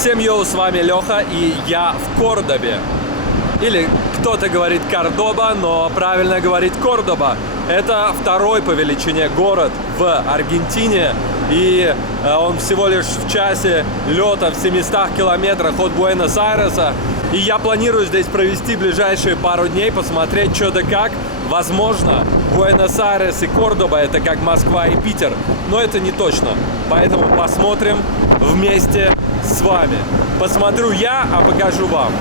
Всем йоу, с вами Леха, и я в Кордобе. Или кто-то говорит Кордоба, но правильно говорить Кордоба. Это второй по величине город в Аргентине, и он всего лишь в часе лета в 700 километрах от Буэнос-Айреса. И я планирую здесь провести ближайшие пару дней, посмотреть что да как. Возможно, Буэнос-Айрес и Кордоба — это как Москва и Питер, но это не точно. Поэтому посмотрим вместе с вами. Посмотрю я, а покажу вам.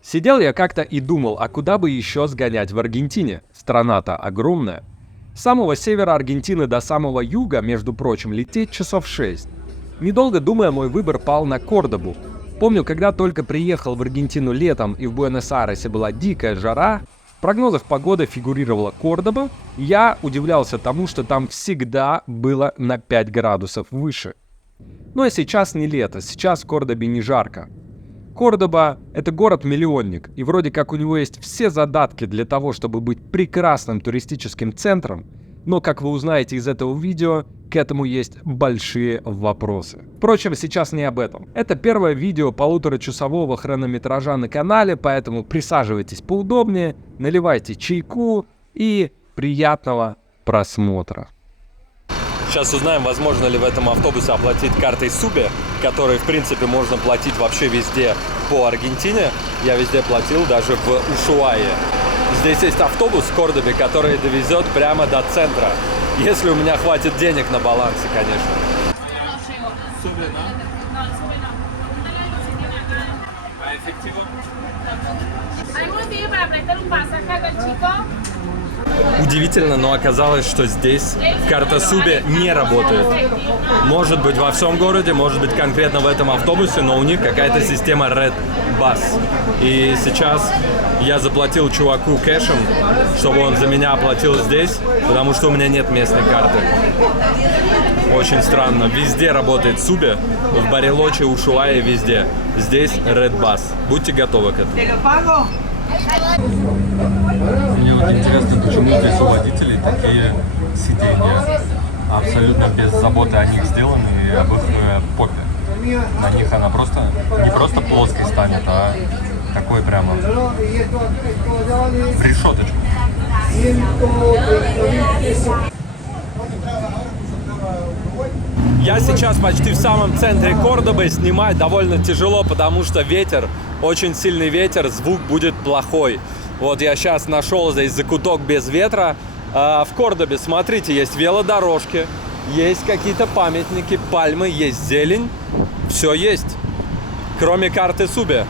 Сидел я как-то и думал, а куда бы еще сгонять в Аргентине? Страна-то огромная. С самого севера Аргентины до самого юга, между прочим, лететь часов 6. Недолго думая, мой выбор пал на Кордобу. Помню, когда только приехал в Аргентину летом и в Буэнос-Айресе была дикая жара, в прогнозах погоды фигурировала Кордоба, и я удивлялся тому, что там всегда было на 5 градусов выше. Ну а сейчас не лето, сейчас в Кордобе не жарко. Кордоба — это город-миллионник, и вроде как у него есть все задатки для того, чтобы быть прекрасным туристическим центром, но, как вы узнаете из этого видео, к этому есть большие вопросы. Впрочем, сейчас не об этом. Это первое видео 1,5-часового хронометража на канале, поэтому присаживайтесь поудобнее, наливайте чайку и приятного просмотра. Сейчас узнаем, возможно ли в этом автобусе оплатить картой Субе, которой, в принципе, можно платить вообще везде по Аргентине. Я везде платил, даже в Ушуае. Здесь есть автобус в Кордобе, который довезет прямо до центра. Если у меня хватит денег на балансе, конечно. Субе, да? А эффективно? Удивительно, но оказалось, что здесь карта Субе не работает. Может быть во всем городе, может быть конкретно в этом автобусе, но у них какая-то система Red Bus. И сейчас я заплатил чуваку кэшем, чтобы он за меня оплатил здесь, потому что у меня нет местной карты. Очень странно. Везде работает Субе, в Барелоче, Ушуае, везде. Здесь Red Bus. Будьте готовы к этому. Мне вот интересно, почему здесь у водителей такие сиденья абсолютно без заботы о них сделаны и об их попе. На них она просто, не просто плоской станет, а такой прямо в решеточку. Я сейчас почти в самом центре Кордобы, снимать довольно тяжело, потому что ветер, очень сильный ветер, звук будет плохой. Вот я сейчас нашел здесь закуток без ветра. В Кордобе, смотрите, есть велодорожки, есть какие-то памятники, пальмы, есть зелень, все есть, кроме карты Субе.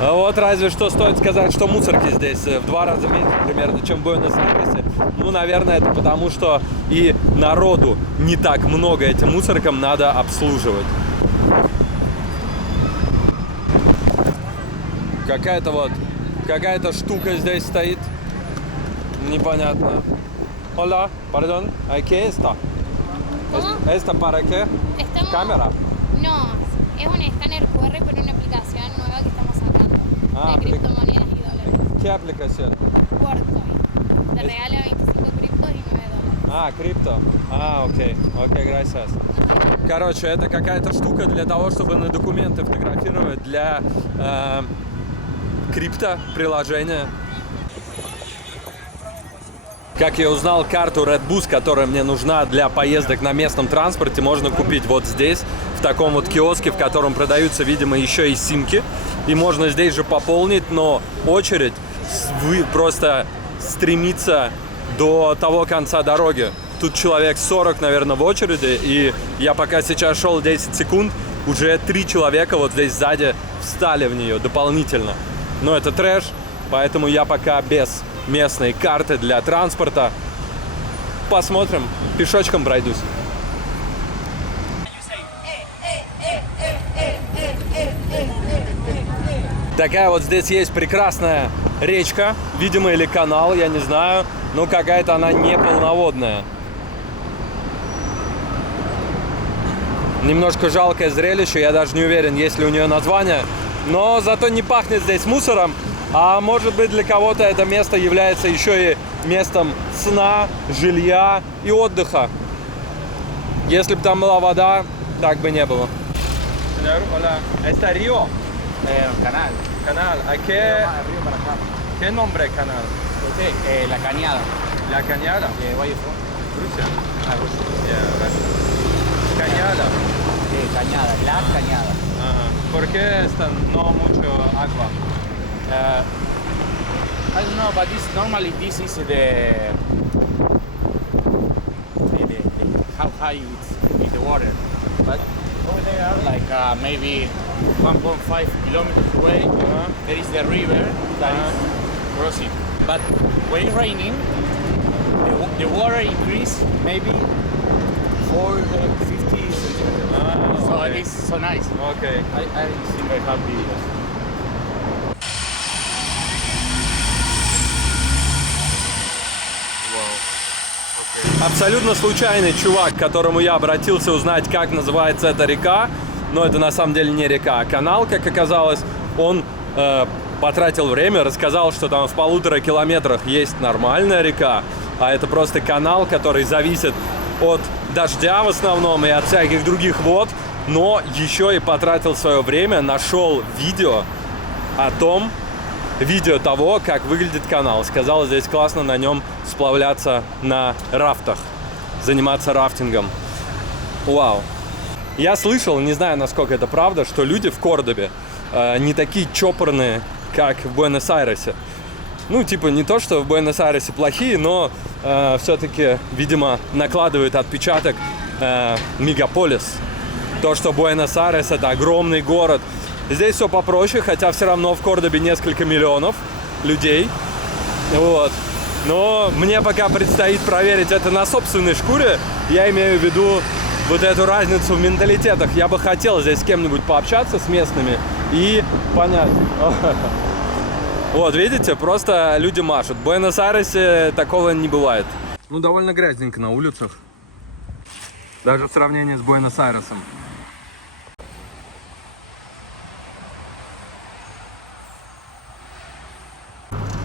Вот разве что стоит сказать, что мусорки здесь в 2 раза меньше примерно, чем в Буэнос-Айресе. Ну, наверное, это потому, что и народу не так много, этим мусоркам надо обслуживать. Какая-то штука здесь стоит. Непонятно. Hola, perdón, ¿qué está? ¿Esta para qué? ¿Cámara? No, es un escáner QR, pero una aplicación nueva que estamos sacando de criptomonedas y dólares. ¿Qué aplicación? WorldCoin. Te regala 25 criptos y $9. Крипто? Окей, gracias. Короче, это какая-то штука для того, чтобы на документы фотографировать для крипто-приложения. Как я узнал, карту Red Bus, которая мне нужна для поездок на местном транспорте, можно купить вот здесь, в таком вот киоске, в котором продаются, видимо, еще и симки. И можно здесь же пополнить, но очередь просто стремится до того конца дороги. Тут человек 40, наверное, в очереди, и я пока сейчас шел 10 секунд, уже 3 человека вот здесь сзади встали в нее дополнительно. Но это трэш, поэтому я пока без местной карты для транспорта. Посмотрим, пешочком пройдусь. Такая вот здесь есть прекрасная речка, видимо, или канал, я не знаю, но какая-то она не полноводная. Немножко жалкое зрелище, я даже не уверен, есть ли у нее название, но зато не пахнет здесь мусором, а может быть для кого-то это место является еще и местом сна, жилья и отдыха. Если бы там была вода, так бы не было. señor. Hola. ¿Está río? Canal. Canal. ¿A Río para acá. qué nombre canal? La Cañada. La Cañada. Where you from? Rusia. Rusia. Cañada. Cañada, La Cañada. ¿Por qué está no mucho agua? I don't know, but normally this is the how high is the water. But over there, like maybe 1.5 kilometers away, there is the river that is crossing. But when it's raining, the water increase maybe 50 centimeters. So okay. it's so nice. Okay. I think I have videos. Абсолютно случайный чувак, к которому я обратился узнать, как называется эта река. Но это на самом деле не река, а канал, как оказалось. Он потратил время, рассказал, что там в 1,5 километрах есть нормальная река, а это просто канал, который зависит от дождя в основном и от всяких других вод. Но еще и потратил свое время, нашел видео того, как выглядит канал. Сказал, здесь классно на нем сплавляться на рафтах, заниматься рафтингом. Вау. Я слышал, не знаю, насколько это правда, что люди в Кордобе не такие чопорные, как в Буэнос-Айресе. Ну, типа, не то, что в Буэнос-Айресе плохие, но все-таки, видимо, накладывает отпечаток мегаполис. То, что Буэнос-Айрес — это огромный город. Здесь все попроще, хотя все равно в Кордобе несколько миллионов людей. Вот. Но мне пока предстоит проверить это на собственной шкуре. Я имею в виду вот эту разницу в менталитетах. Я бы хотел здесь с кем-нибудь пообщаться, с местными, и понять. Вот, видите, просто люди машут. В Буэнос-Айресе такого не бывает. Ну, довольно грязненько на улицах. Даже в сравнении с Буэнос-Айресом.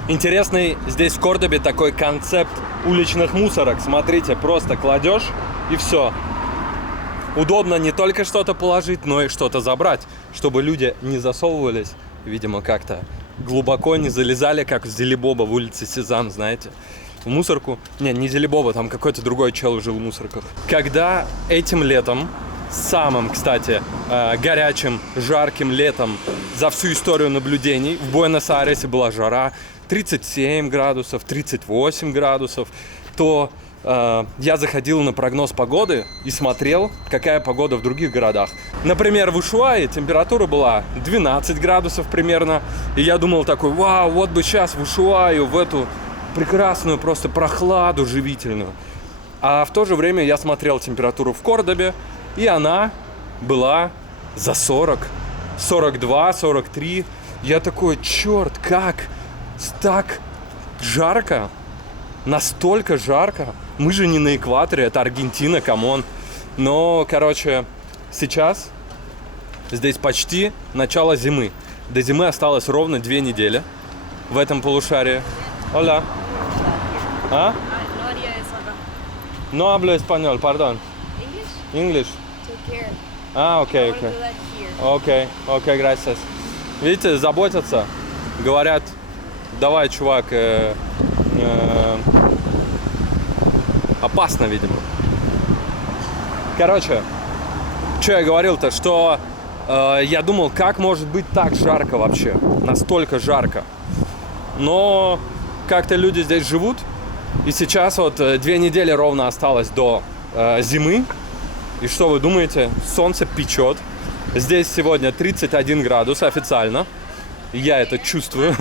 Интересный здесь в Кордобе такой концепт уличных мусорок. Смотрите, просто кладешь и все. Удобно не только что-то положить, но и что-то забрать, чтобы люди не засовывались, видимо, как-то глубоко не залезали, как в Зелебоба в улице Сезанн, знаете, в мусорку. Не Зелебоба, там какой-то другой чел жил в мусорках. Когда этим летом, самым, кстати, горячим, жарким летом за всю историю наблюдений в Буэнос-Айресе была жара 37 градусов, 38 градусов, то я заходил на прогноз погоды и смотрел, какая погода в других городах. Например, в Ушуае температура была 12 градусов примерно. И я думал такой, вау, вот бы сейчас в Ушуаю, в эту прекрасную просто прохладу живительную. А в то же время я смотрел температуру в Кордобе, и она была за 40, 42, 43. Я такой, черт, как так жарко? Настолько жарко. Мы же не на экваторе, это Аргентина, камон. Но, короче, сейчас здесь почти начало зимы. До зимы осталось ровно 2 недели в этом полушарии. Hola. А? No haría eso acá. No hablo español, perdón. English? English. Take care. Окей, I окей. wanna do that here. Окей, gracias. Видите, заботятся. Говорят, давай, чувак, опасно, видимо. Короче, что я говорил-то, что я думал, как может быть так жарко вообще, настолько жарко. Но как-то люди здесь живут, и сейчас вот 2 недели ровно осталось до зимы. И что вы думаете? Солнце печет. Здесь сегодня 31 градус официально. Я это чувствую.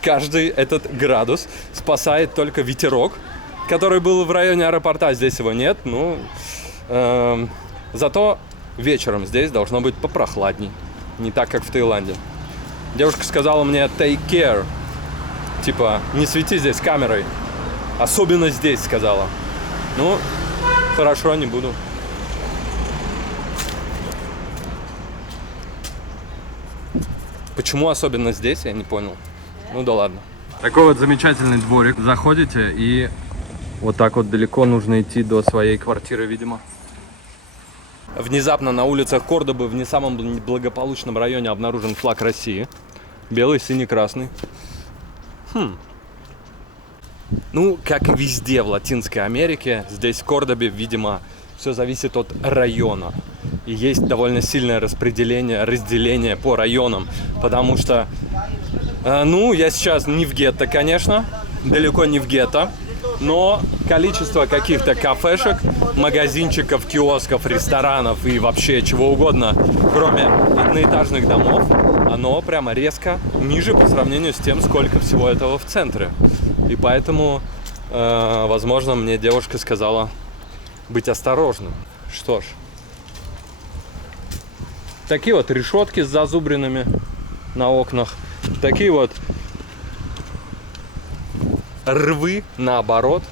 Каждый этот градус спасает только ветерок, который был в районе аэропорта. Здесь его нет. Ну, зато вечером здесь должно быть попрохладней. Не так, как в Таиланде. Девушка сказала мне take care. Типа, не свети здесь камерой. Особенно здесь, сказала. Ну, хорошо, не буду. Почему особенно здесь, я не понял. Ну да ладно. Такой вот замечательный дворик. Заходите, и вот так вот далеко нужно идти до своей квартиры, видимо. Внезапно на улицах Кордобы в не самом благополучном районе обнаружен флаг России. Белый, синий, красный. Ну, как и везде в Латинской Америке, здесь в Кордобе, видимо, все зависит от района. И есть довольно сильное разделение по районам. Потому что, ну, я сейчас не в гетто, конечно, далеко не в гетто. Но количество каких-то кафешек, магазинчиков, киосков, ресторанов и вообще чего угодно, кроме одноэтажных домов, оно прямо резко ниже по сравнению с тем, сколько всего этого в центре. И поэтому, возможно, мне девушка сказала быть осторожным. Что ж, такие вот решетки с зазубринами на окнах, такие вот рвы, наоборот,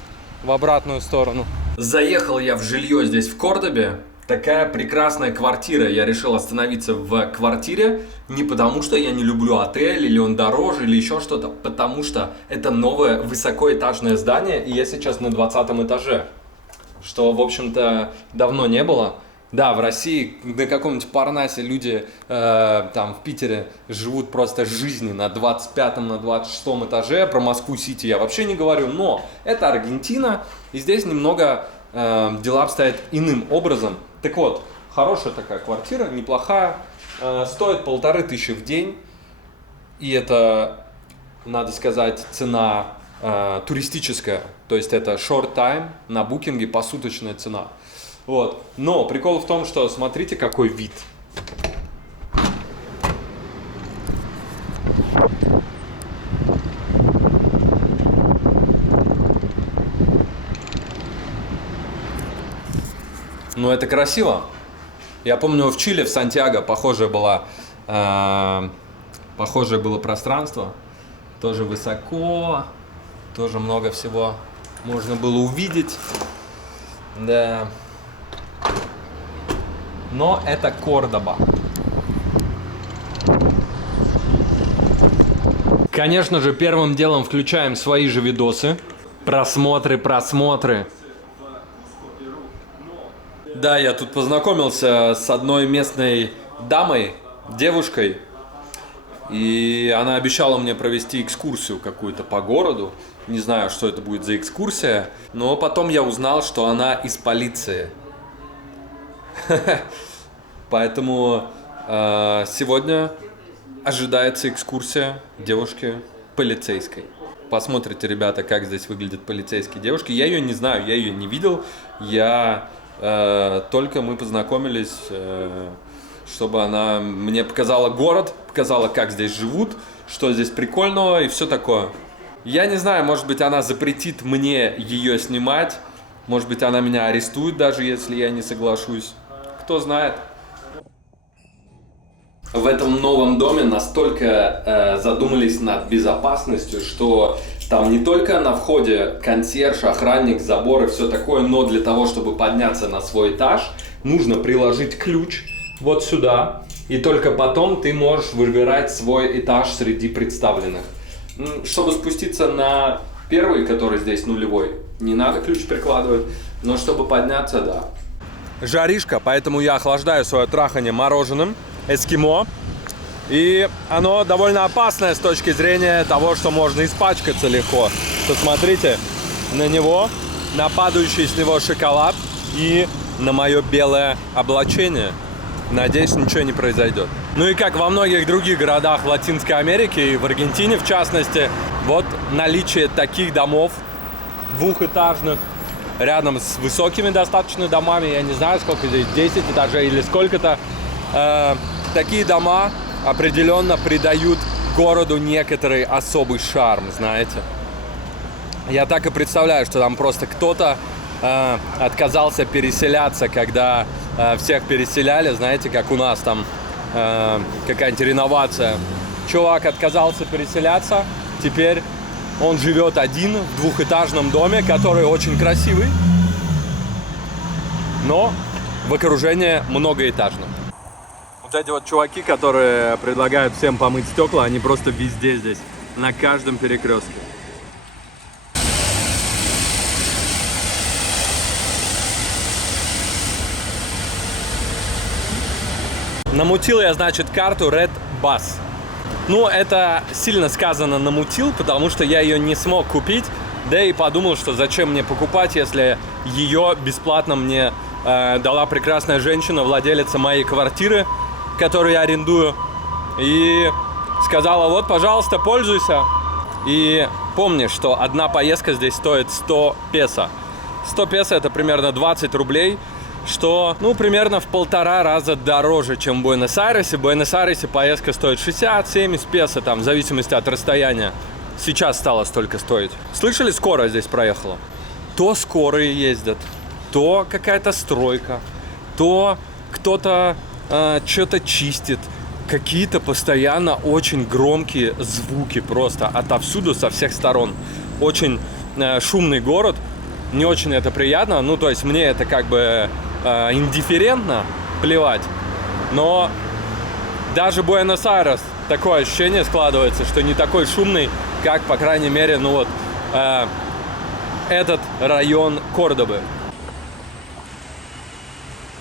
в обратную сторону. Заехал я в жилье здесь в Кордобе. Такая прекрасная квартира. Я решил остановиться в квартире не потому, что я не люблю отель, или он дороже, или еще что-то, потому что это новое высокоэтажное здание, и я сейчас на 20 этаже, что, в общем-то, давно не было. Да, в России, на каком-нибудь Парнасе люди там в Питере живут просто жизни на 25-м, на 26-м этаже. Про Москву-Сити я вообще не говорю, но это Аргентина, и здесь немного дела обстоят иным образом. Так вот, хорошая такая квартира, неплохая, стоит 1500 в день, и это, надо сказать, цена туристическая, то есть это short time на букинге, посуточная цена. Вот. Но прикол в том, что смотрите, какой вид. Ну, это красиво. Я помню, в Чили, в Сантьяго, похожее было пространство. Тоже высоко, тоже много всего можно было увидеть. Да. Но это Кордоба. Конечно же, первым делом включаем свои же видосы. Просмотры. Да, я тут познакомился с одной местной дамой, девушкой. И она обещала мне провести экскурсию какую-то по городу. Не знаю, что это будет за экскурсия. Но потом я узнал, что она из полиции. Поэтому сегодня ожидается экскурсия девушки полицейской. Посмотрите, ребята, как здесь выглядят полицейские девушки. Я ее не знаю, я ее не видел. Только мы познакомились, чтобы она мне показала город, показала, как здесь живут, что здесь прикольного и все такое. Я не знаю, может быть, она запретит мне ее снимать. Может быть, она меня арестует, даже если я не соглашусь. Кто знает. В этом новом доме настолько задумались над безопасностью, что там не только на входе консьерж, охранник, забор и все такое, но для того, чтобы подняться на свой этаж, нужно приложить ключ вот сюда, и только потом ты можешь выбирать свой этаж среди представленных. Чтобы спуститься на первый, который здесь нулевой, не надо ключ прикладывать, но чтобы подняться, да. Жаришка, поэтому я охлаждаю свое трахание мороженым эскимо. И оно довольно опасное с точки зрения того, что можно испачкаться легко. Посмотрите на него, на падающий с него шоколад и на мое белое облачение. Надеюсь, ничего не произойдет. Ну и как во многих других городах Латинской Америки и в Аргентине в частности, вот наличие таких домов двухэтажных рядом с высокими достаточно домами, я не знаю, сколько здесь, 10 этажей или сколько-то, такие дома определенно придают городу некоторый особый шарм, знаете. Я так и представляю, что там просто кто-то отказался переселяться, когда всех переселяли, знаете, как у нас там какая-нибудь реновация. Чувак отказался переселяться, теперь он живет один в двухэтажном доме, который очень красивый, но в окружении многоэтажном. Вот эти вот чуваки, которые предлагают всем помыть стекла, они просто везде здесь, на каждом перекрестке. Намутил я, значит, карту Red Bus. Ну, это сильно сказано намутил, потому что я ее не смог купить. Да и подумал, что зачем мне покупать, если ее бесплатно мне дала прекрасная женщина, владелица моей квартиры, которую я арендую. И сказала, вот, пожалуйста, пользуйся. И помни, что одна поездка здесь стоит 100 песо. 100 песо это примерно 20 рублей, что, ну, примерно в 1,5 раза дороже, чем в Буэнос-Айресе. В Буэнос-Айресе поездка стоит 60-70 песо, там, в зависимости от расстояния. Сейчас стало столько стоить. Слышали, скорая здесь проехала? То скорые ездят, то какая-то стройка, то кто-то что-то чистит. Какие-то постоянно очень громкие звуки просто отовсюду, со всех сторон. Очень шумный город. Не очень это приятно. Ну, то есть мне это как бы индифферентно, плевать. Но даже Буэнос-Айрес, такое ощущение складывается, что не такой шумный, как, по крайней мере, ну вот, этот район Кордобы.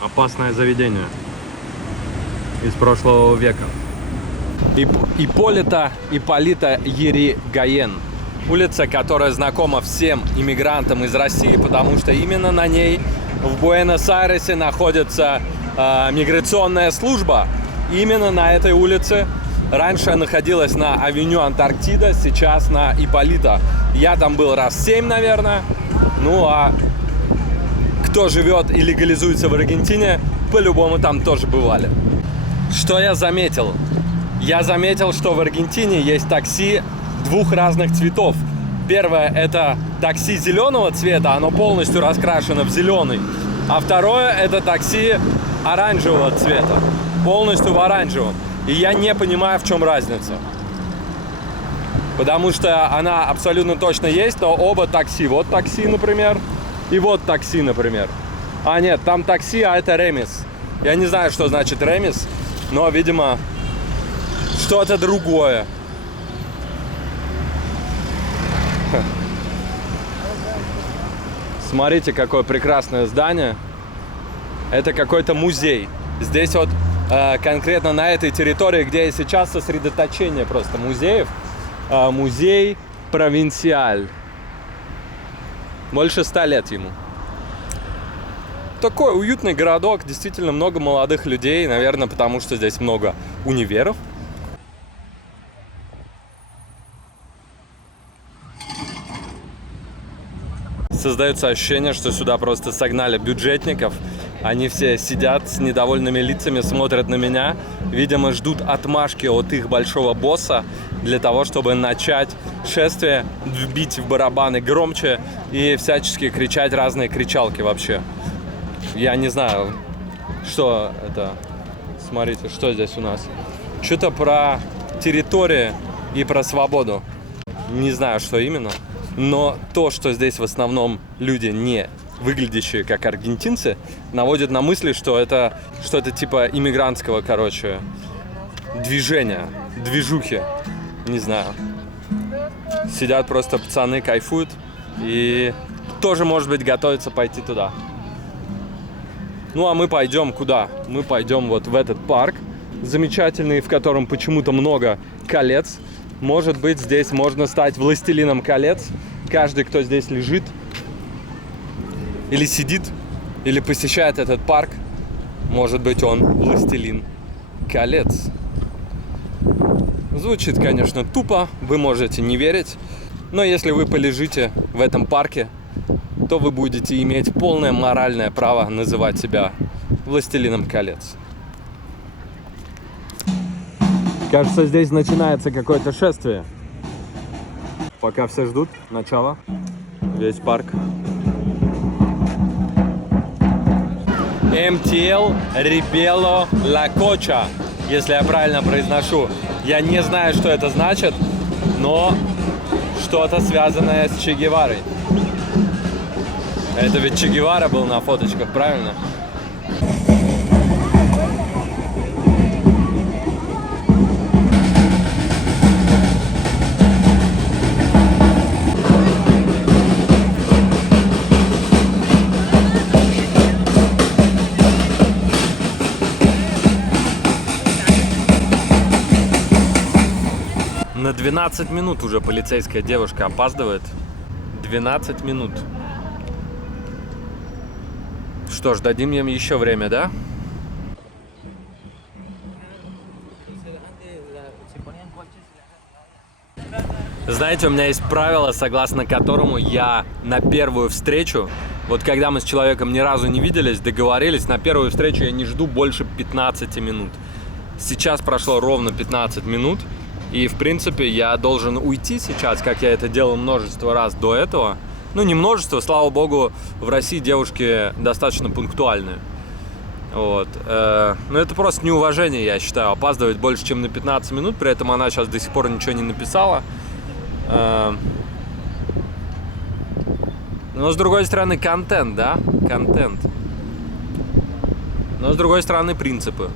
Опасное заведение из прошлого века. Ипполита Йригоен. Улица, которая знакома всем иммигрантам из России, потому что именно на ней в Буэнос-Айресе находится миграционная служба. Именно на этой улице. Раньше я находилась на авеню Антарктида, сейчас на Ипполита. Я там был раз 7, наверное. Ну а кто живет и легализуется в Аргентине, по-любому там тоже бывали. Что я заметил? Я заметил, что в Аргентине есть такси двух разных цветов. Первое — это такси зеленого цвета, оно полностью раскрашено в зеленый. А второе — это такси оранжевого цвета, полностью в оранжевом. И я не понимаю, в чем разница. Потому что она абсолютно точно есть, но оба такси. Вот такси, например, и вот такси, например. А нет, там такси, а это ремис. Я не знаю, что значит ремис, но, видимо, что-то другое. Смотрите, какое прекрасное здание. Это какой-то музей. Здесь вот конкретно на этой территории, где сейчас сосредоточение просто музеев, музей Провинциаль. Больше 100 лет ему. Такой уютный городок, действительно много молодых людей, наверное, потому что здесь много универов. Создается ощущение, что сюда просто согнали бюджетников. Они все сидят с недовольными лицами, смотрят на меня. Видимо, ждут отмашки от их большого босса для того, чтобы начать шествие, бить в барабаны громче и всячески кричать разные кричалки вообще. Я не знаю, что это. Смотрите, что здесь у нас. Что-то про территорию и про свободу. Не знаю, что именно. Но то, что здесь в основном люди не выглядящие как аргентинцы, наводит на мысли, что это что-то типа иммигрантского, короче, движения, движухи. Не знаю. Сидят просто пацаны, кайфуют. И тоже, может быть, готовятся пойти туда. Ну, а мы пойдем куда? Мы пойдем вот в этот парк замечательный, в котором почему-то много колец. Может быть, здесь можно стать властелином колец. Каждый, кто здесь лежит, или сидит, или посещает этот парк, может быть, он властелин колец. Звучит, конечно, тупо, вы можете не верить, но если вы полежите в этом парке, то вы будете иметь полное моральное право называть себя властелином колец. Кажется, здесь начинается какое-то шествие. Пока все ждут начала, весь парк. МТЛ Рибело Ла Коча, если я правильно произношу. Я не знаю, что это значит, но что-то связанное с Че Геварой. Это ведь Че Гевара был на фоточках, правильно? На 12 минут уже полицейская девушка опаздывает. 12 минут. Что ж, дадим им еще время, да? Знаете, у меня есть правило, согласно которому я на первую встречу, вот когда мы с человеком ни разу не виделись, договорились, на первую встречу я не жду больше 15 минут. Сейчас прошло ровно 15 минут, и, в принципе, я должен уйти сейчас, как я это делал множество раз до этого. Ну, не множество, слава богу, в России девушки достаточно пунктуальные. Вот. Но это просто неуважение, я считаю, опаздывать больше, чем на 15 минут, при этом она сейчас до сих пор ничего не написала. Но, с другой стороны, контент, да? Контент. Но, с другой стороны, принципы.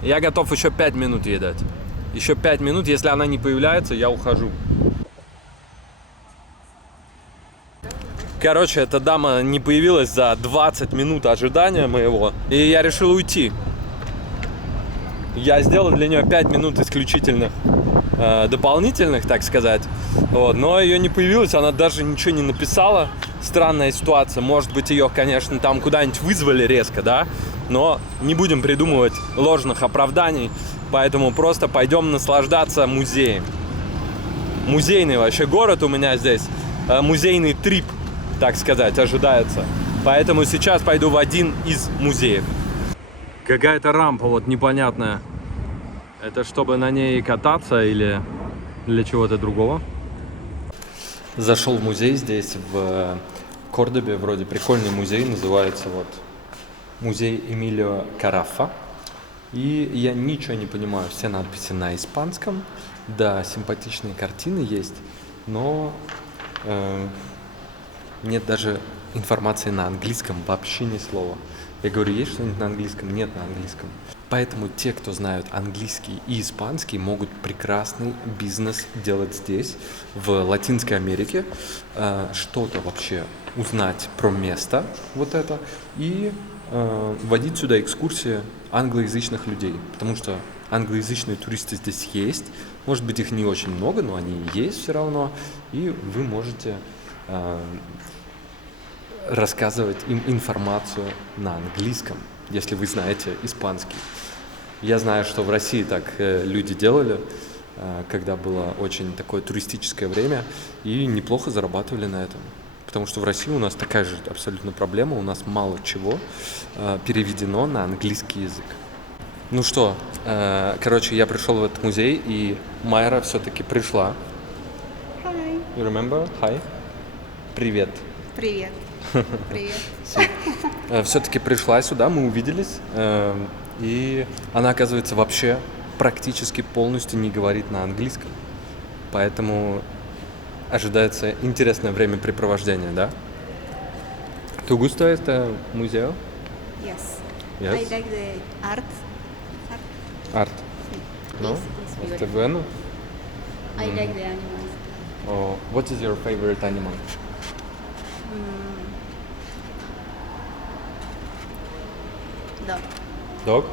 Я готов еще 5 минут ей дать. Еще 5 минут, если она не появляется, я ухожу. Короче, эта дама не появилась за 20 минут ожидания моего, и я решил уйти. Я сделал для нее 5 минут исключительных, дополнительных, так сказать. Вот. Но ее не появилось, она даже ничего не написала. Странная ситуация. Может быть, ее, конечно, там куда-нибудь вызвали резко, да? Но не будем придумывать ложных оправданий, поэтому просто пойдем наслаждаться музеем. Музейный вообще город у меня здесь, музейный трип, так сказать, ожидается. Поэтому сейчас пойду в один из музеев. Какая-то рампа вот непонятная. Это чтобы на ней кататься или для чего-то другого? Зашел в музей здесь, в Кордобе, вроде прикольный музей, называется вот музей Эмилио Караффа. И я ничего не понимаю, все надписи на испанском. Да, симпатичные картины есть, но нет даже информации на английском, вообще ни слова. Я говорю, есть что-нибудь на английском? Нет на английском. Поэтому те, кто знают английский и испанский, могут прекрасный бизнес делать здесь, в Латинской Америке, что-то вообще узнать про место вот это и вводить сюда экскурсии англоязычных людей, потому что англоязычные туристы здесь есть, может быть их не очень много, но они есть все равно, и вы можете рассказывать им информацию на английском, если вы знаете испанский. Я знаю, что в России так люди делали, когда было очень такое туристическое время, и неплохо зарабатывали на этом. Потому что в России у нас такая же абсолютно проблема, у нас мало чего переведено на английский язык. Ну что, короче, я пришел в этот музей, и Майра все-таки пришла. Hi. You remember? Hi. Привет. Привет. Привет. Все-таки пришла сюда, мы увиделись, и она, оказывается, вообще практически полностью не говорит на английском. Поэтому ожидается интересное времяпрепровождение, да? ¿Te gusta este museo? Yes. Yes. I like the art. Art. No? It's Este beautiful. bueno? I like the animals. Oh, what is your favorite animal? Dog. Dog?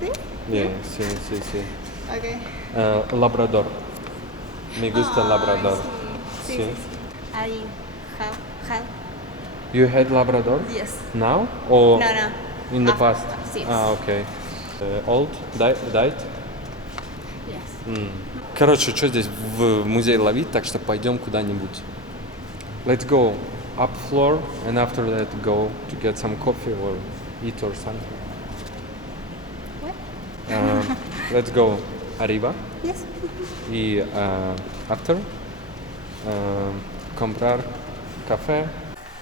¿Sí? Yeah, sí, sí, sí. Okay. Labrador. Me gusta Labrador. Sí. Sí. I have had. You had Labrador? Yes. Now? Or No, no. in the After, past? yes. Ah, okay. Old? Died? Yes. Короче, что здесь в музее ловить, так что пойдем куда-нибудь. Let's go up floor and after that go to get some coffee or eat or something. What? Let's go arriba Yes. y after comprar café.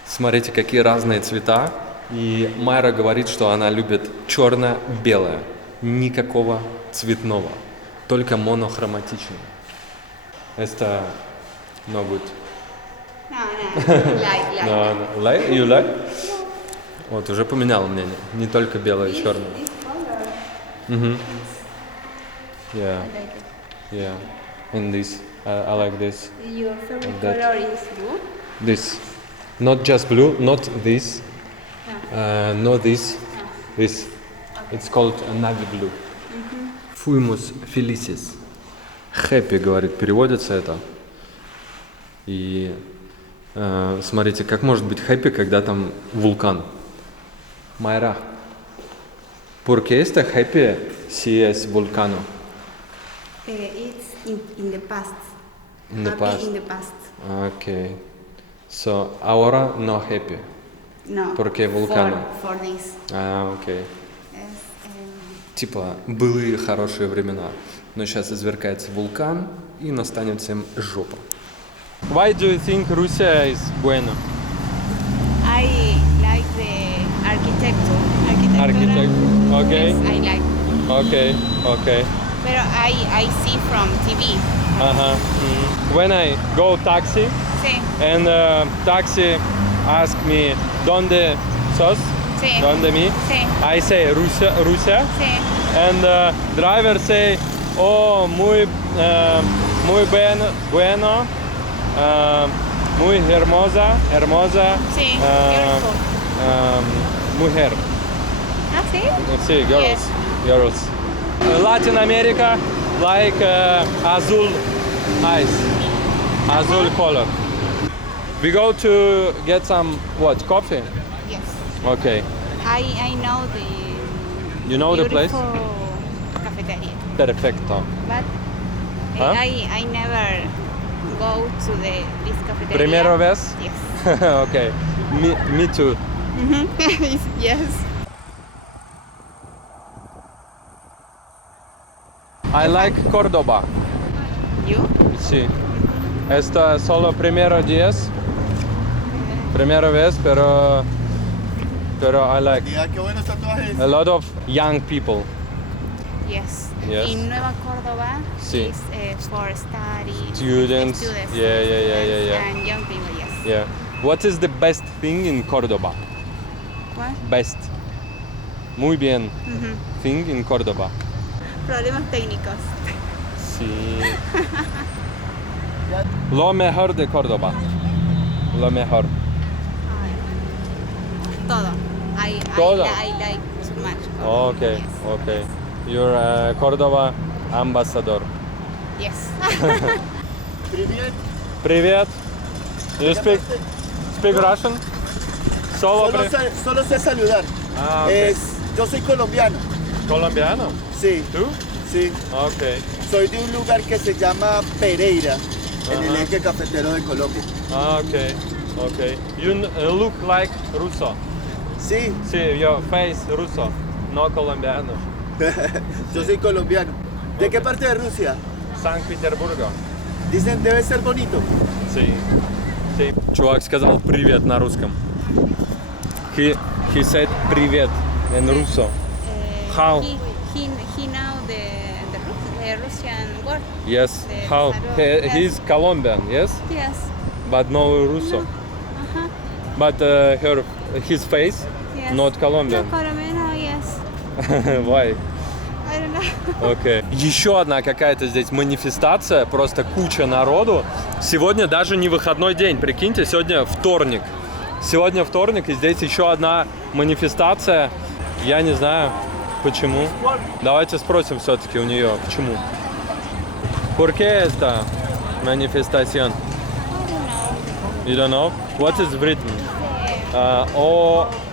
Смотрите, какие разные цвета. И Майра говорит, что она любит черно-белое. Никакого цветного. Только монохроматичный. Это no good. No, no. Like. No. Like? You like? Вот, уже поменяла мнение. Не только белое и черное. This color. Yeah, I like it. yeah. And this, I like this. Your favorite That. color is blue? This. Not just blue, not this. Not this. This. It's called navy blue. Fuimus felices. Happy, говорит, переводится это. И смотрите, как может быть happy, когда там вулкан? Майра. ¿Por qué está happy si es vulcano? It's in the past. In the Happy past. in the past. Okay. So, ahora no happy. No. Porque vulcano. For this. Окей. Es, Типа, былые хорошие времена. Но сейчас извергается вулкан, и настанет всем жопа. Why do you think Russia is bueno? I like the architecture. Architecture, okay. Yes, I like. Okay. Pero I see from TV. When I go taxi, Sí, and taxi ask me, ¿dónde sos? sí. ¿Dónde mi? Sí, I say Russia, sí. and driver say, oh, muy bueno, muy hermosa, Sí, beautiful. mujer. Ah, sí? Sí, girls. Latin America, like azul eyes, azul color. We go to get some, coffee? Yes. Okay. I know the You know the place? beautiful cafeteria. Perfecto. But Huh? I never go to this cafeteria. Primera vez? Yes. Okay. Me too. Yes. I like Córdoba. You? Sí. Esto es solo primera vez, pero I like Qué buenos tatuajes. a lot of young people. Yes. Yes. In Nueva Córdoba Sí. is for study. Students. Yeah. And young people, yes. Yeah. What is the best thing in Córdoba? What? Best. Muy bien. Ujú. Thing in Córdoba. Problemas técnicos. Sí. Lo mejor de Córdoba. Lo mejor. Todo. Todo. I like too much. Okay. Yes. Okay. You're a Córdoba ambassador. Yes. Привет. Привет. You speak Russian? Solo sé saludar. Ah, okay. Yo soy colombiano. Colombiano? Sí, ¿Tú? sí. Okay. Soy de un lugar que se llama Pereira, en el Ajá. eje cafetero de Colombia. Okay. You look like Russo. Sí, Sí, your face Russo, no colombiano. yo soy colombiano. ¿De qué parte de Rusia? San Petersburgo. Dicen debe ser bonito. Sí. Чувак сказал привет на русском. He said привет in Russo. How? He know the Russian word. Yes. The How? salud. He's Colombian, yes, Yes. but no Russo. Uh-huh. But his face, Yes. not Colombian. No, Colombiano, yes. Why? I don't know. Окей. Еще одна какая-то здесь манифестация, просто куча народу. Сегодня даже не выходной день, прикиньте, сегодня вторник. Сегодня вторник, и здесь еще одна манифестация. Я не знаю, почему. Давайте спросим все-таки у нее, почему. ¿Por qué esta manifestación? You don't know? What is written?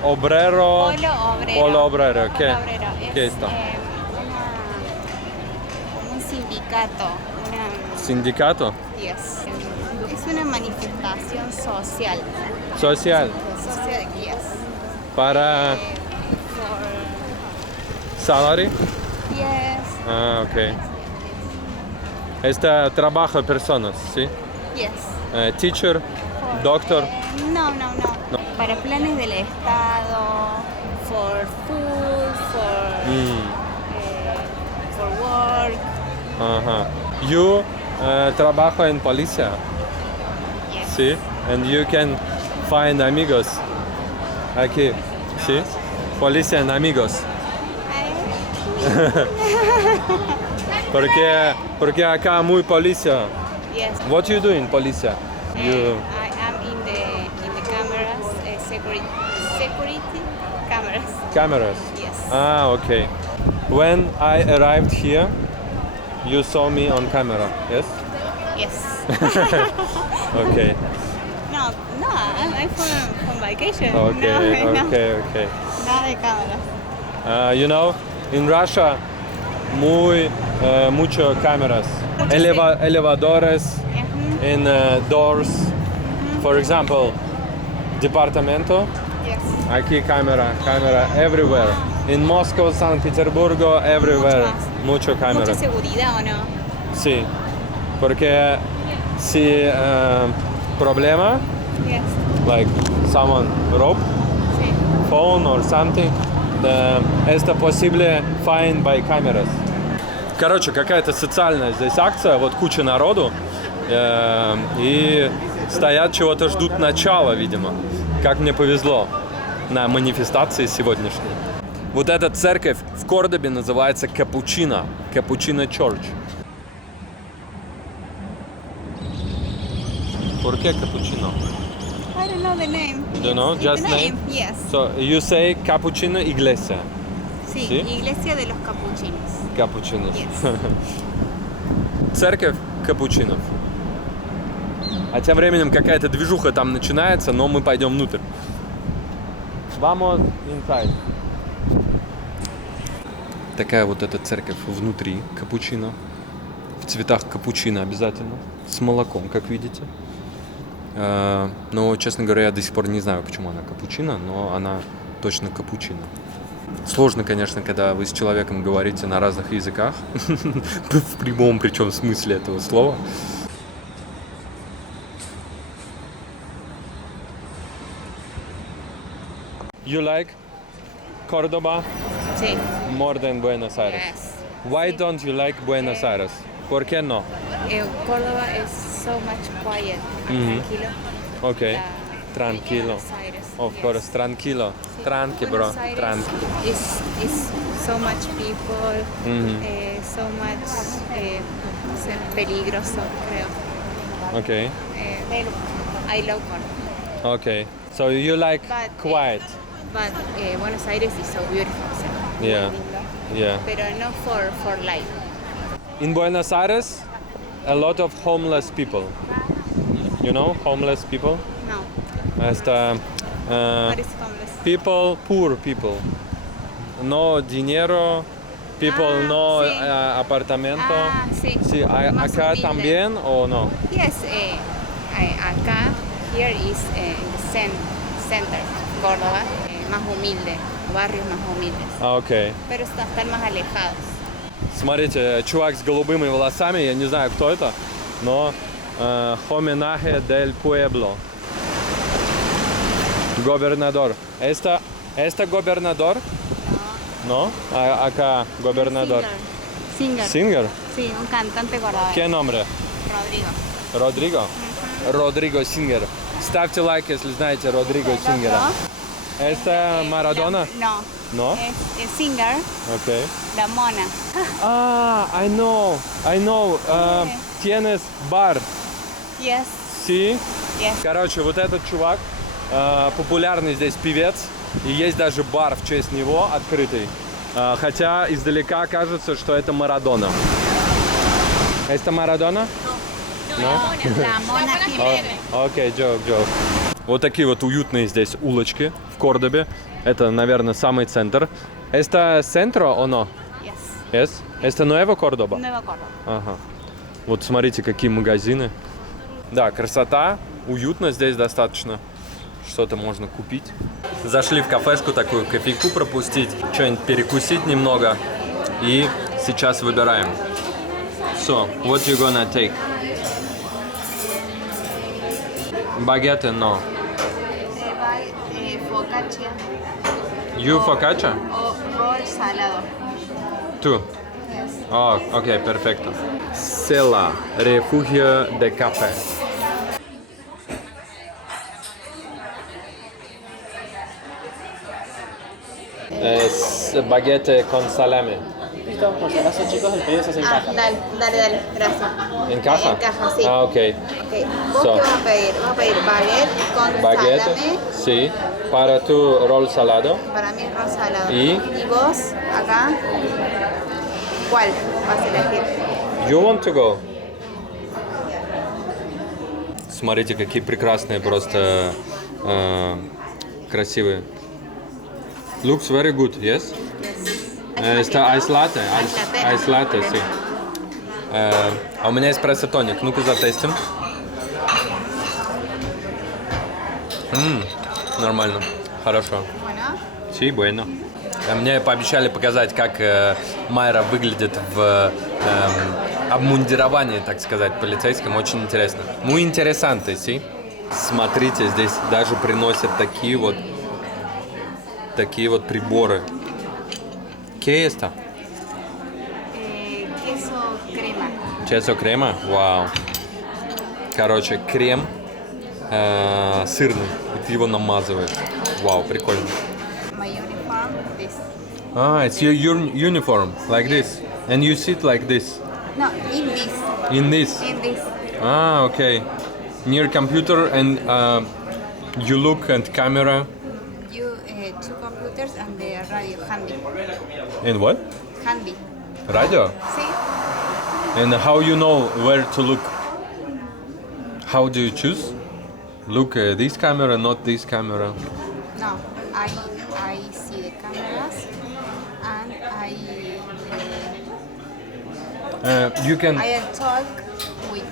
Obrero. Polo obrero. ¿Qué? Polo obrero. ¿Qué Es, está? un sindicato. Sindicato? Yes. Es una manifestación social. Social. Social, yes. Para For, salary? yes. Ah, ok. Este trabajo personas, ¿sí? Yes. Teacher, For, doctor. No. Para planes del Estado, for food, for work. Ajá. You trabajo en policía, Yes. ¿sí? And you can find amigos. Aquí, ¿sí? Policía en amigos. Porque acá muy policía. Yes. What you do in policía? You I am in the cameras, security cameras. cameras. Yes. Ah, ok. when I arrived here, you saw me on camera, yes? Yes. Okay. No, I'm from vacation. Okay, no, okay. Nada de cámara. You know, in Russia, mucho cameras, elevadores, in doors. For example, departamento. Yes. Aquí camera everywhere. In Moscow, San Petersburgo, everywhere. Mucho Mucha camera. seguridad, ¿o no? Sí, porque si problema, Yes. like someone rob Sí. phone or something, это possible find by cameras. Короче, какая-то социальная здесь акция, вот куча народу, и стоят, чего-то ждут начала, видимо. Как мне повезло на манифестации сегодняшней. Вот эта церковь в Кордобе называется Капучино, Капучино Church. ¿Por qué Cappuccino? I don't know the name. You know, It's just the name? Yes. So you say Cappuccino Iglesia. Sí, ¿Sí? Iglesia de los Capuchinos. Капучинос. Yes. Церковь капучинов. А тем временем какая-то движуха там начинается, но мы пойдем внутрь. Vamos inside. Такая вот эта церковь внутри капучино. В цветах капучино обязательно. С молоком, как видите. Но, честно говоря, я до сих пор не знаю, почему она капучино, но она точно капучино. Сложно, конечно, когда вы с человеком говорите на разных языках, в прямом причем смысле этого слова. You like Cordoba Sí. more than Buenos Aires? Yes. Why don't you like Buenos Aires? ¿Por qué no? Córdoba is so much quiet and tranquilo. Okay. than Tranquilo. Buenos Aires. Of Yes. course, tranquilo. Sí. Tranqui, bro. Buenos Aires Tranqui. is so much people, so much no sé, peligroso, creo. Okay. I love Córdoba. Okay. So you like But, quiet? But Buenos Aires is so beautiful. So Yeah. muy lindo. Yeah. Pero no for life. In Buenos Aires, a lot of homeless people. You know, homeless people? No. Это What is homeless? people, poor people. No dinero, people no sí. apartamento. Ah, sí. Sí, Más acá humilde. también o no? Yes, acá, here is in the center, Córdoba, más humilde, barrios más humildes, Окей. pero están más alejados. Смотрите, чувак с голубыми волосами, я не знаю, кто это, но homenaje del pueblo. Gobernador. ¿Esta gobernador? No. Acá, gobernador. Singer. Singer. Sí, un cantante cordobés. ¿Qué nombre? Rodrigo. Родриго? Родриго Сингер. Ставьте лайк, если знаете Родриго Сингера. ¿Esta Maradona? No. No? Es Singer, Окей. la mona. I know. Tienes бар. Yes. Sí. Yes. Короче, вот этот чувак, популярный здесь певец, и есть даже бар в честь него открытый. Хотя издалека кажется, что это Марадона. Это Марадона? La mona Jiménez. Окей, joke. Вот такие вот уютные здесь улочки в Кордобе. Это, наверное, самый центр. Это centro o no? Yes. Yes? Это Nuevo Córdoba? Nueva Córdoba. Ага. Вот смотрите, какие магазины. Да, красота, уютно здесь достаточно. Что-то можно купить. Зашли в кафешку такую, кофейку пропустить, что-нибудь перекусить немного. И сейчас выбираем. So, what you gonna take? Baguette, no. Focaccia You focaccia? o roll salado. Tú. Oh, ok, perfecto. Cela, refugio de café. Es baguette con salame. Listo, por si acaso chicos, el pedido se hace en caja. Dale, gracias. ¿En caja? En caja, sí. Ah, ok. Ok, ¿vos So. qué vas a pedir? Vas a pedir baguette con Baguette, salame. sí. Para tu roll salado. Para mí es roll salado. ¿Y? ¿Y vos, acá? ¿Cuál vas a elegir? You want to go? Смотрите, какие прекрасные, просто красивые. Looks very good, yes? Это ice latte? Ice latte, sí. А у меня эспрессо тоник. Ну-ка затестим. Нормально. Хорошо. Bueno, Sí, bueno. Мне пообещали показать, как Майра выглядит в обмундировании, так сказать, полицейском. Очень интересно. Muy interesante, sí? Смотрите, здесь даже приносят такие вот приборы. ¿Qué es esto? queso crema. Queso crema? Вау. Короче, крем сырный. И ты его намазываешь. Вау, прикольно. My uniform, this. Ah, it's your uniform, like this. And you sit like this. No, in this. In this. In this. Ah, okay. Near computer and you look at camera. You two computers and the radio handy. And what? Handy. Radio. See? And how you know where to look? How do you choose? Look this camera, not this camera. No, I see the cameras and You can. I talk with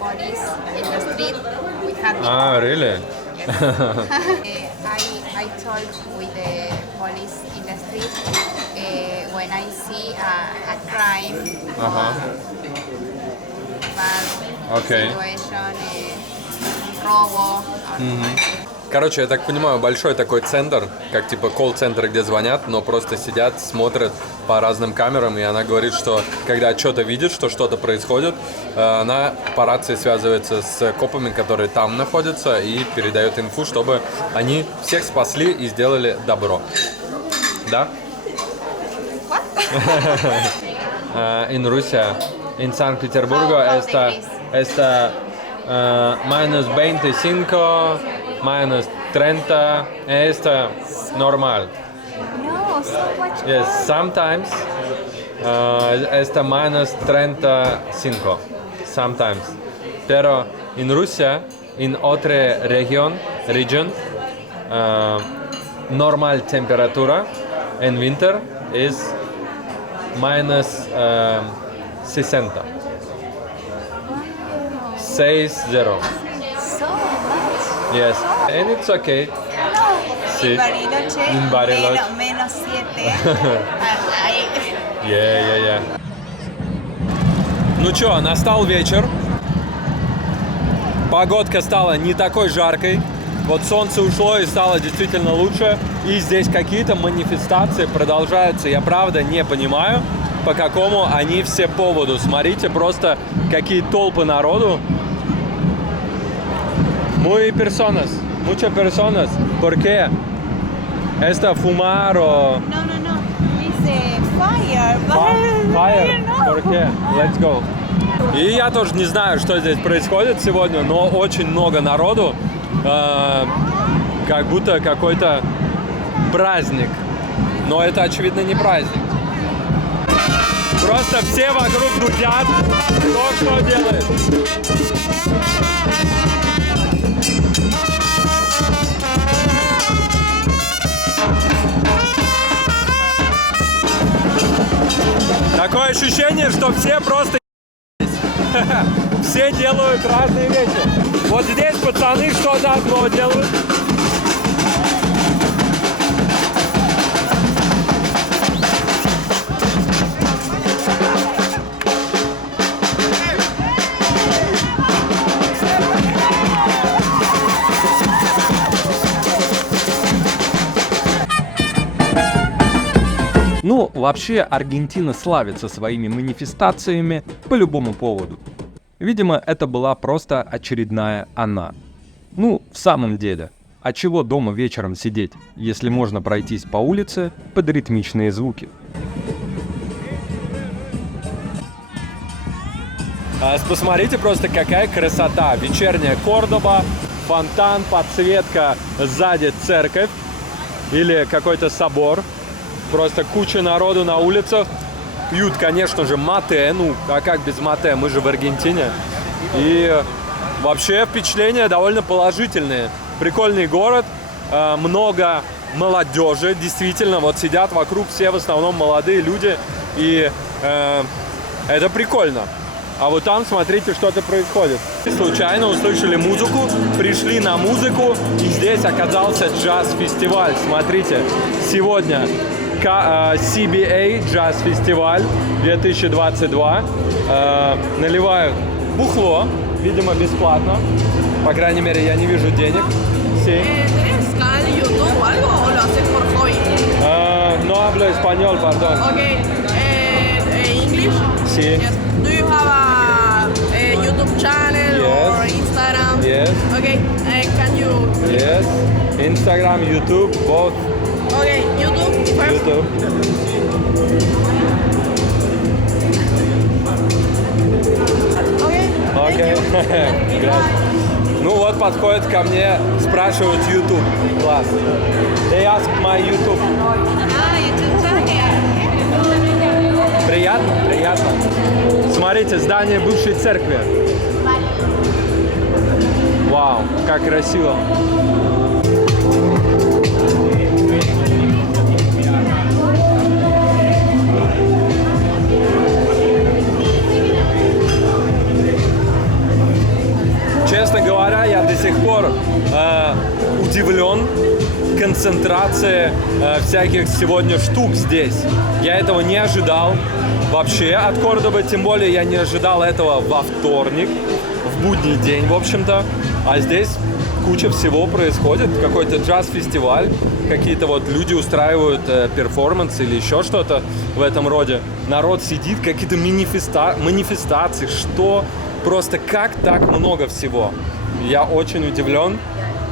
police in the street with handy. Ah, really? I talk with the police in the street when I see a crime bad Okay. situation, robo. Короче, я так понимаю, большой такой центр, как типа колл-центр, где звонят, но просто сидят, смотрят по разным камерам, и она говорит, что когда что-то видит, что что-то происходит, она по рации связывается с копами, которые там находятся, и передает инфу, чтобы они всех спасли и сделали добро. Да? In Russia, in San Petersburgo, está minus 25, minus 30, está normal. No, so much Yes, more. sometimes está minus 35, sometimes. Pero en Rusia, en otra region, normal temperatura en winter es minus 60. 60. So much. Yes, and it's okay. Sí. Bariloche, En Bariloche. menos 7. Yeah. Ну чё, настал вечер. Погодка стала не такой жаркой. Вот солнце ушло и стало действительно лучше. И здесь какие-то манифестации продолжаются. Я правда не понимаю, по какому они все поводу. Смотрите, просто какие толпы народу. Muchas personas. ¿Por qué? ¿Está fumar o...? No. It's fire. Fire? ¿Por qué? Let's go. И я тоже не знаю, что здесь происходит сегодня, но очень много народу. Как будто какой-то праздник. Но это, очевидно, не праздник. Просто все вокруг дудят. Кто что делает. Такое ощущение, что все просто все делают разные вещи. Вот здесь пацаны что-то одно делают. Ну, вообще, Аргентина славится своими манифестациями по любому поводу. Видимо, это была просто очередная она. Ну, в самом деле, а чего дома вечером сидеть, если можно пройтись по улице под ритмичные звуки? Посмотрите просто, какая красота. Вечерняя Кордоба, фонтан, подсветка, сзади церковь или какой-то собор. Просто куча народу на улицах. пьют, конечно же, мате. Ну, а как без мате? Мы же в Аргентине. И вообще впечатления довольно положительные. Прикольный город, много молодежи, действительно. Вот сидят вокруг все в основном молодые люди. И это прикольно. А вот там, смотрите, что-то происходит. Случайно услышали музыку, пришли на музыку, и здесь оказался джаз-фестиваль. Смотрите, сегодня CBA джаз-фестиваль 2022. Наливают бухло, видимо, бесплатно. По крайней мере, я не вижу денег. ¿Tienes canal de YouTube o algo o lo haces por hobby? No hablo español, perdón. Okay. English? Sí. Yes. Do you have a YouTube channel or Yes. Instagram? Yes. Okay. Can you? Yes. Instagram, YouTube, both. Okay. YouTube first. YouTube. Okay. Окей. Ну вот подходят ко мне, спрашивают YouTube. Класс. They ask my YouTube. Приятно? Приятно. Смотрите, здание бывшей церкви. Вау, как красиво. Честно говоря, я до сих пор удивлен концентрацией всяких сегодня штук здесь. Я этого не ожидал вообще от Кордобы, тем более я не ожидал этого во вторник, в будний день, в общем-то. А здесь куча всего происходит, какой-то джаз-фестиваль, какие-то вот люди устраивают перформансы или еще что-то в этом роде. Народ сидит, какие-то манифестации, что... Просто как так много всего. Я очень удивлен.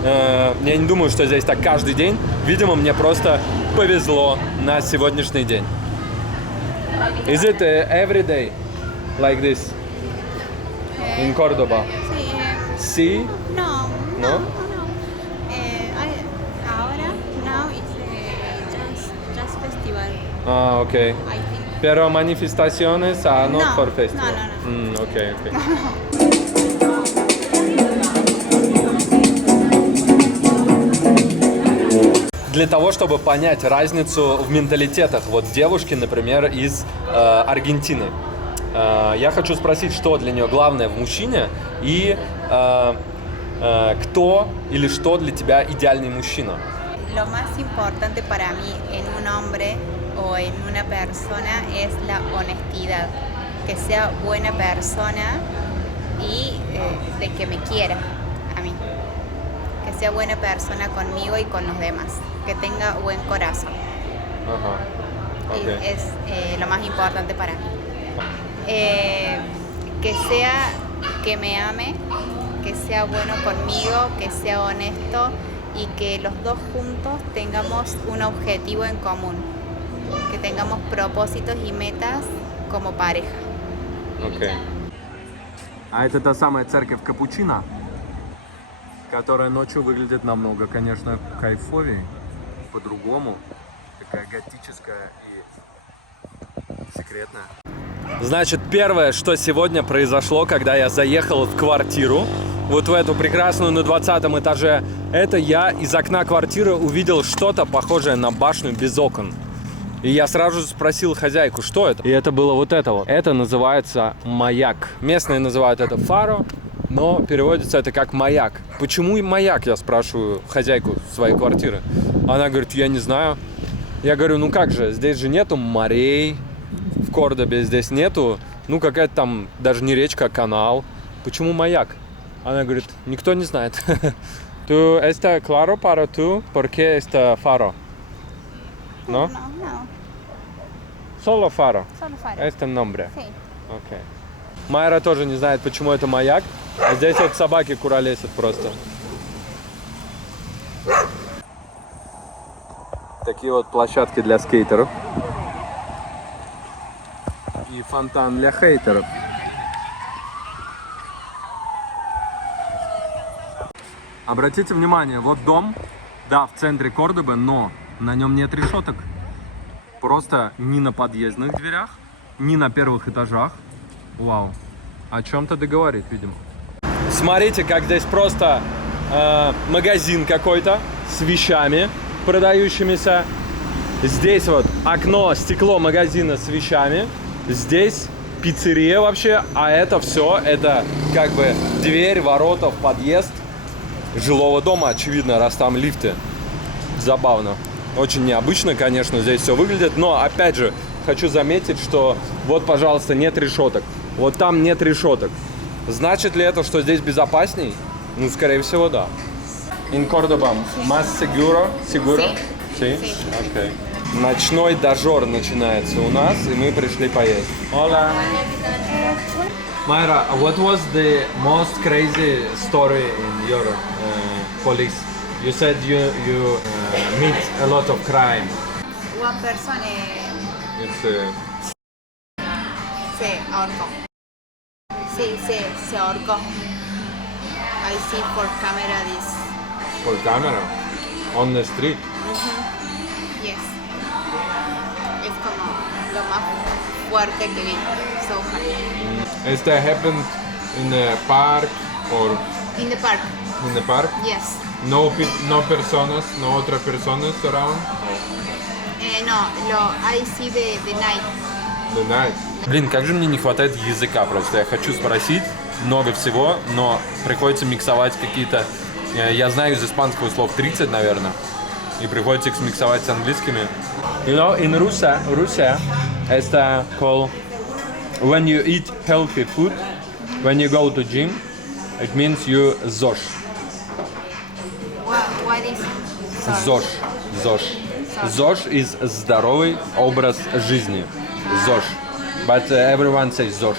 Я не думаю, что здесь так каждый день. Видимо, мне просто повезло на сегодняшний день. Is it every day like this in Cordoba? Sí. No, No? Ahora, now it's jazz festival, Ah, okay. I think. Pero manifestaciones are not No, for festival. no. Okay. Для того, чтобы понять разницу в менталитетах, вот девушки, например, из Аргентины, я хочу спросить, что для нее главное в мужчине и кто или что для тебя идеальный мужчина? Lo más importante para mí en un hombre o en una persona es la honestidad, que sea buena persona y de que me quiera a mí, que sea buena persona conmigo y con los demás, que tenga buen corazón. Ага. Окей. Es lo más importante para mí. Que me ame, que sea bueno conmigo, que sea honesto y que los dos juntos tengamos un objetivo en común, que tengamos propósitos y metas como pareja. Окей. А это та самая церковь Капучино, которая ночью выглядит намного, конечно, кайфовее, по-другому, такая готическая и секретная. Значит, первое, что сегодня произошло, когда я заехал в квартиру, вот в эту прекрасную на 20 этаже, это я из окна квартиры увидел что-то похожее на башню без окон. И я сразу же спросил хозяйку, что это? И это было вот это вот. Это называется маяк. Местные называют это фаро, но переводится это как маяк. Почему и маяк, я спрашиваю хозяйку своей квартиры. Она говорит, я не знаю. Я говорю, ну как же, здесь же нету морей, в Кордобе здесь нету, ну какая-то там даже не речка, а канал. Почему маяк? Она говорит, никто не знает. ¿Tú está claro para tú por qué está faro? ¿No? No. Solo faro. Solo faro. Это nombre. Sí. Окей. Майра тоже не знает, почему это маяк. А здесь вот собаки куролесят просто. Такие вот площадки для скейтеров. И фонтан для хейтеров. Обратите внимание, вот дом, да, в центре Кордобы, но на нем нет решеток. Просто ни на подъездных дверях, не на первых этажах. Вау. О чем-то договорит, видимо. Смотрите, как здесь просто магазин какой-то с вещами продающимися. Здесь вот окно, стекло магазина с вещами. Здесь пиццерия вообще. А это все, это как бы дверь, ворота в подъезд жилого дома, очевидно, раз там лифты. Забавно. Очень необычно, конечно, здесь все выглядит. Но, опять же, хочу заметить, что вот, пожалуйста, нет решеток. Вот там нет решеток. Значит ли это, что здесь безопасней? Ну, скорее всего, да. In Córdoba, más seguro? Seguro? Sí. Okay. Ночной дожор начинается у нас, и мы пришли поесть. Hola. Mayra, what was the most crazy story in your police? You said you meet a lot of crime. One person It's se ahorcó. Sí, se ahorcó. I see for camera this. for camera on the street. Yes. Es como lo más fuerte que vi. So hard. Is that happened in the park or In the park. in the park? Yes. No personas, no otras personas around No, I see the night. the night. Блин, как же мне не хватает языка просто. Я хочу спросить много всего, но приходится миксовать какие-то... Я знаю из испанского слов 30, наверное, и приходится их смиксовать с английскими. You know, in Russia это called when you eat healthy food, when you go to gym, it means you ZOSH. What is ЗОЖ. ЗОЖ. ЗОЖ is здоровый образ жизни. ЗОЖ. But everyone says ЗОЖ.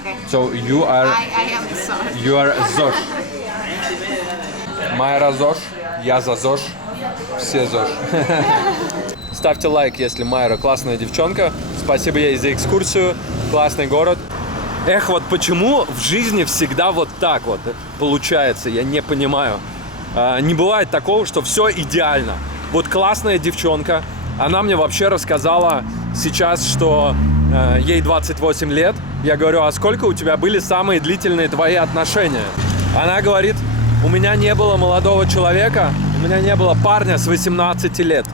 okay. So you are I am sorry. you are ЗОЖ. Майра ЗОЖ, я за ЗОЖ, все ЗОЖ. Ставьте лайк, если Майра классная девчонка. Спасибо ей за экскурсию. Классный город. Эх, вот почему в жизни всегда вот так вот получается, я не понимаю. Не бывает такого, что все идеально. Вот классная девчонка, она мне вообще рассказала сейчас, что ей 28 лет. Я говорю, а сколько у тебя были самые длительные твои отношения? Она говорит, у меня не было молодого человека, у меня не было парня с 18 лет.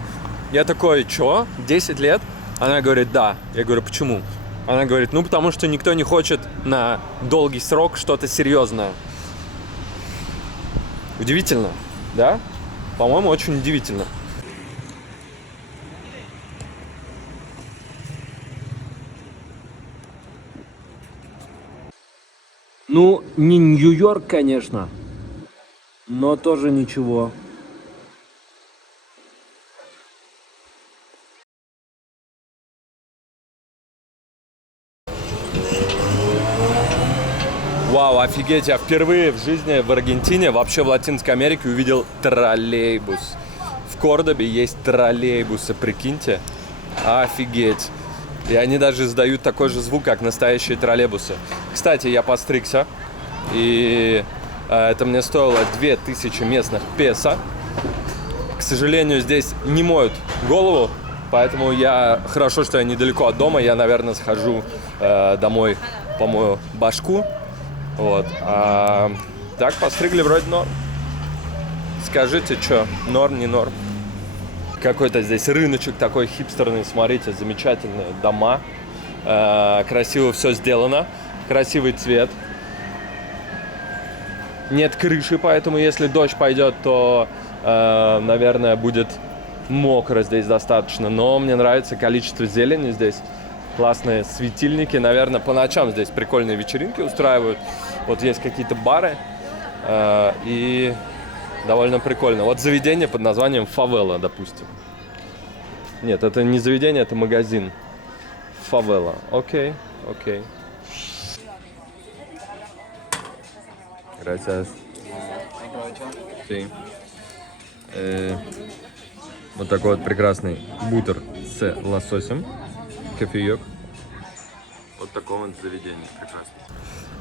Я такой, чё, 10 лет? Она говорит, да. Я говорю, почему? Она говорит, ну потому что никто не хочет на долгий срок что-то серьезное. Удивительно, да? По-моему, очень удивительно. Ну, не Нью-Йорк, конечно, но тоже ничего. Вау, офигеть, я впервые в жизни в Аргентине, вообще в Латинской Америке увидел троллейбус. В Кордобе есть троллейбусы, прикиньте. Офигеть. И они даже издают такой же звук, как настоящие троллейбусы. Кстати, я постригся, и это мне стоило 2000 местных песо. К сожалению, здесь не моют голову, поэтому хорошо, что я недалеко от дома. Я, наверное, схожу домой, помою башку. Вот. Так, постригли вроде норм. Скажите, что, норм, не норм? Какой-то здесь рыночек такой хипстерный, смотрите, замечательные дома. Красиво все сделано, красивый цвет. Нет крыши, поэтому если дождь пойдет, то, наверное, будет мокро здесь достаточно. Но мне нравится количество зелени здесь. Классные светильники. Наверное, по ночам здесь прикольные вечеринки устраивают. Вот есть какие-то бары. И довольно прикольно. Вот заведение под названием Фавела, допустим. Нет, это не заведение, это магазин. Фавела. Окей, окей. Gracias. Sí. Вот такой вот прекрасный бутер с лососем. Кофеек. Вот такое вот заведение прекрасно.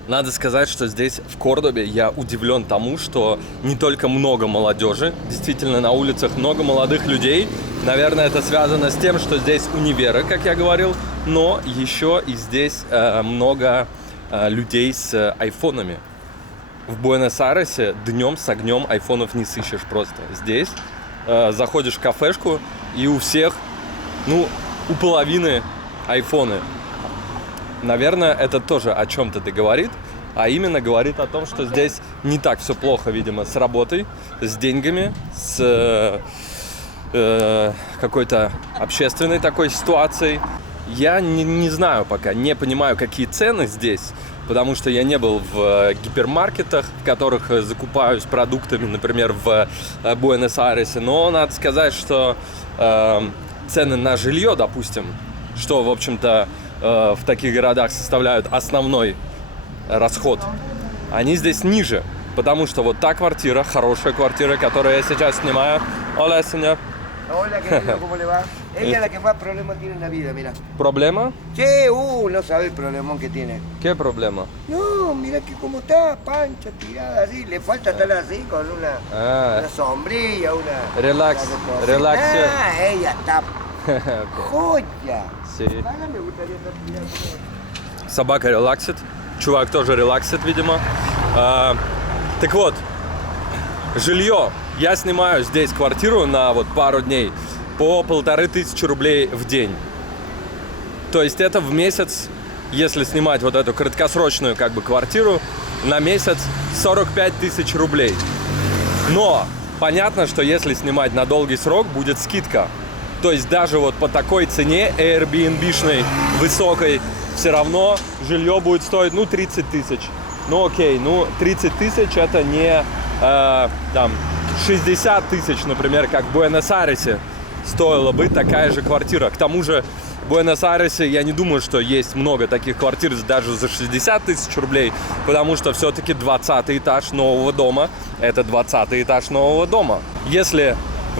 Надо сказать, что здесь, в Кордобе, я удивлен тому, что не только много молодежи, действительно на улицах много молодых людей. Наверное, это связано с тем, что здесь универы, как я говорил, но еще и здесь много людей с айфонами. В Буэнос-Айресе днем с огнем айфонов не сыщешь просто. Здесь заходишь в кафешку, и у всех, у половины айфоны. Наверное, это тоже о чем-то говорит, а именно говорит о том, что здесь не так все плохо, видимо, с работой, с деньгами, с какой-то общественной такой ситуацией. Я не знаю пока, не понимаю, какие цены здесь, потому что я не был в гипермаркетах, в которых закупаюсь продуктами, например, в Буэнос-Айресе, но надо сказать, что цены на жилье, допустим, что, в общем-то, в таких городах составляют основной расход, они здесь ниже, потому что вот та квартира, хорошая квартира, которую я сейчас снимаю. Hola, señor. Hola, querido, ¿cómo le va? Ella es la que más problemas tiene en la vida, mira. Problema? Sí, no sabe el problemón que tiene. ¿Qué problema? No, mira que como está, pancha, tirada así, le falta estar así con una sombrilla, una... Relax, relax. Ella está joya. Sí. Ahora me gustaría estar tirada. Собака релаксит, чувак тоже релаксит, видимо. Так вот, жилье. Я снимаю здесь квартиру на вот пару дней по 1500 рублей в день. То есть это в месяц, если снимать вот эту краткосрочную как бы квартиру, на месяц 45 тысяч рублей. Но понятно, что если снимать на долгий срок, будет скидка. То есть даже вот по такой цене Airbnb-шной высокой, все равно жилье будет стоить, 30 тысяч. Окей, 30 тысяч это не 60 тысяч, например, как в Буэнос-Айресе стоила бы такая же квартира. К тому же в Буэнос-Айресе я не думаю, что есть много таких квартир даже за 60 тысяч рублей, потому что все-таки 20-й этаж нового дома – это 20-й этаж нового дома. Если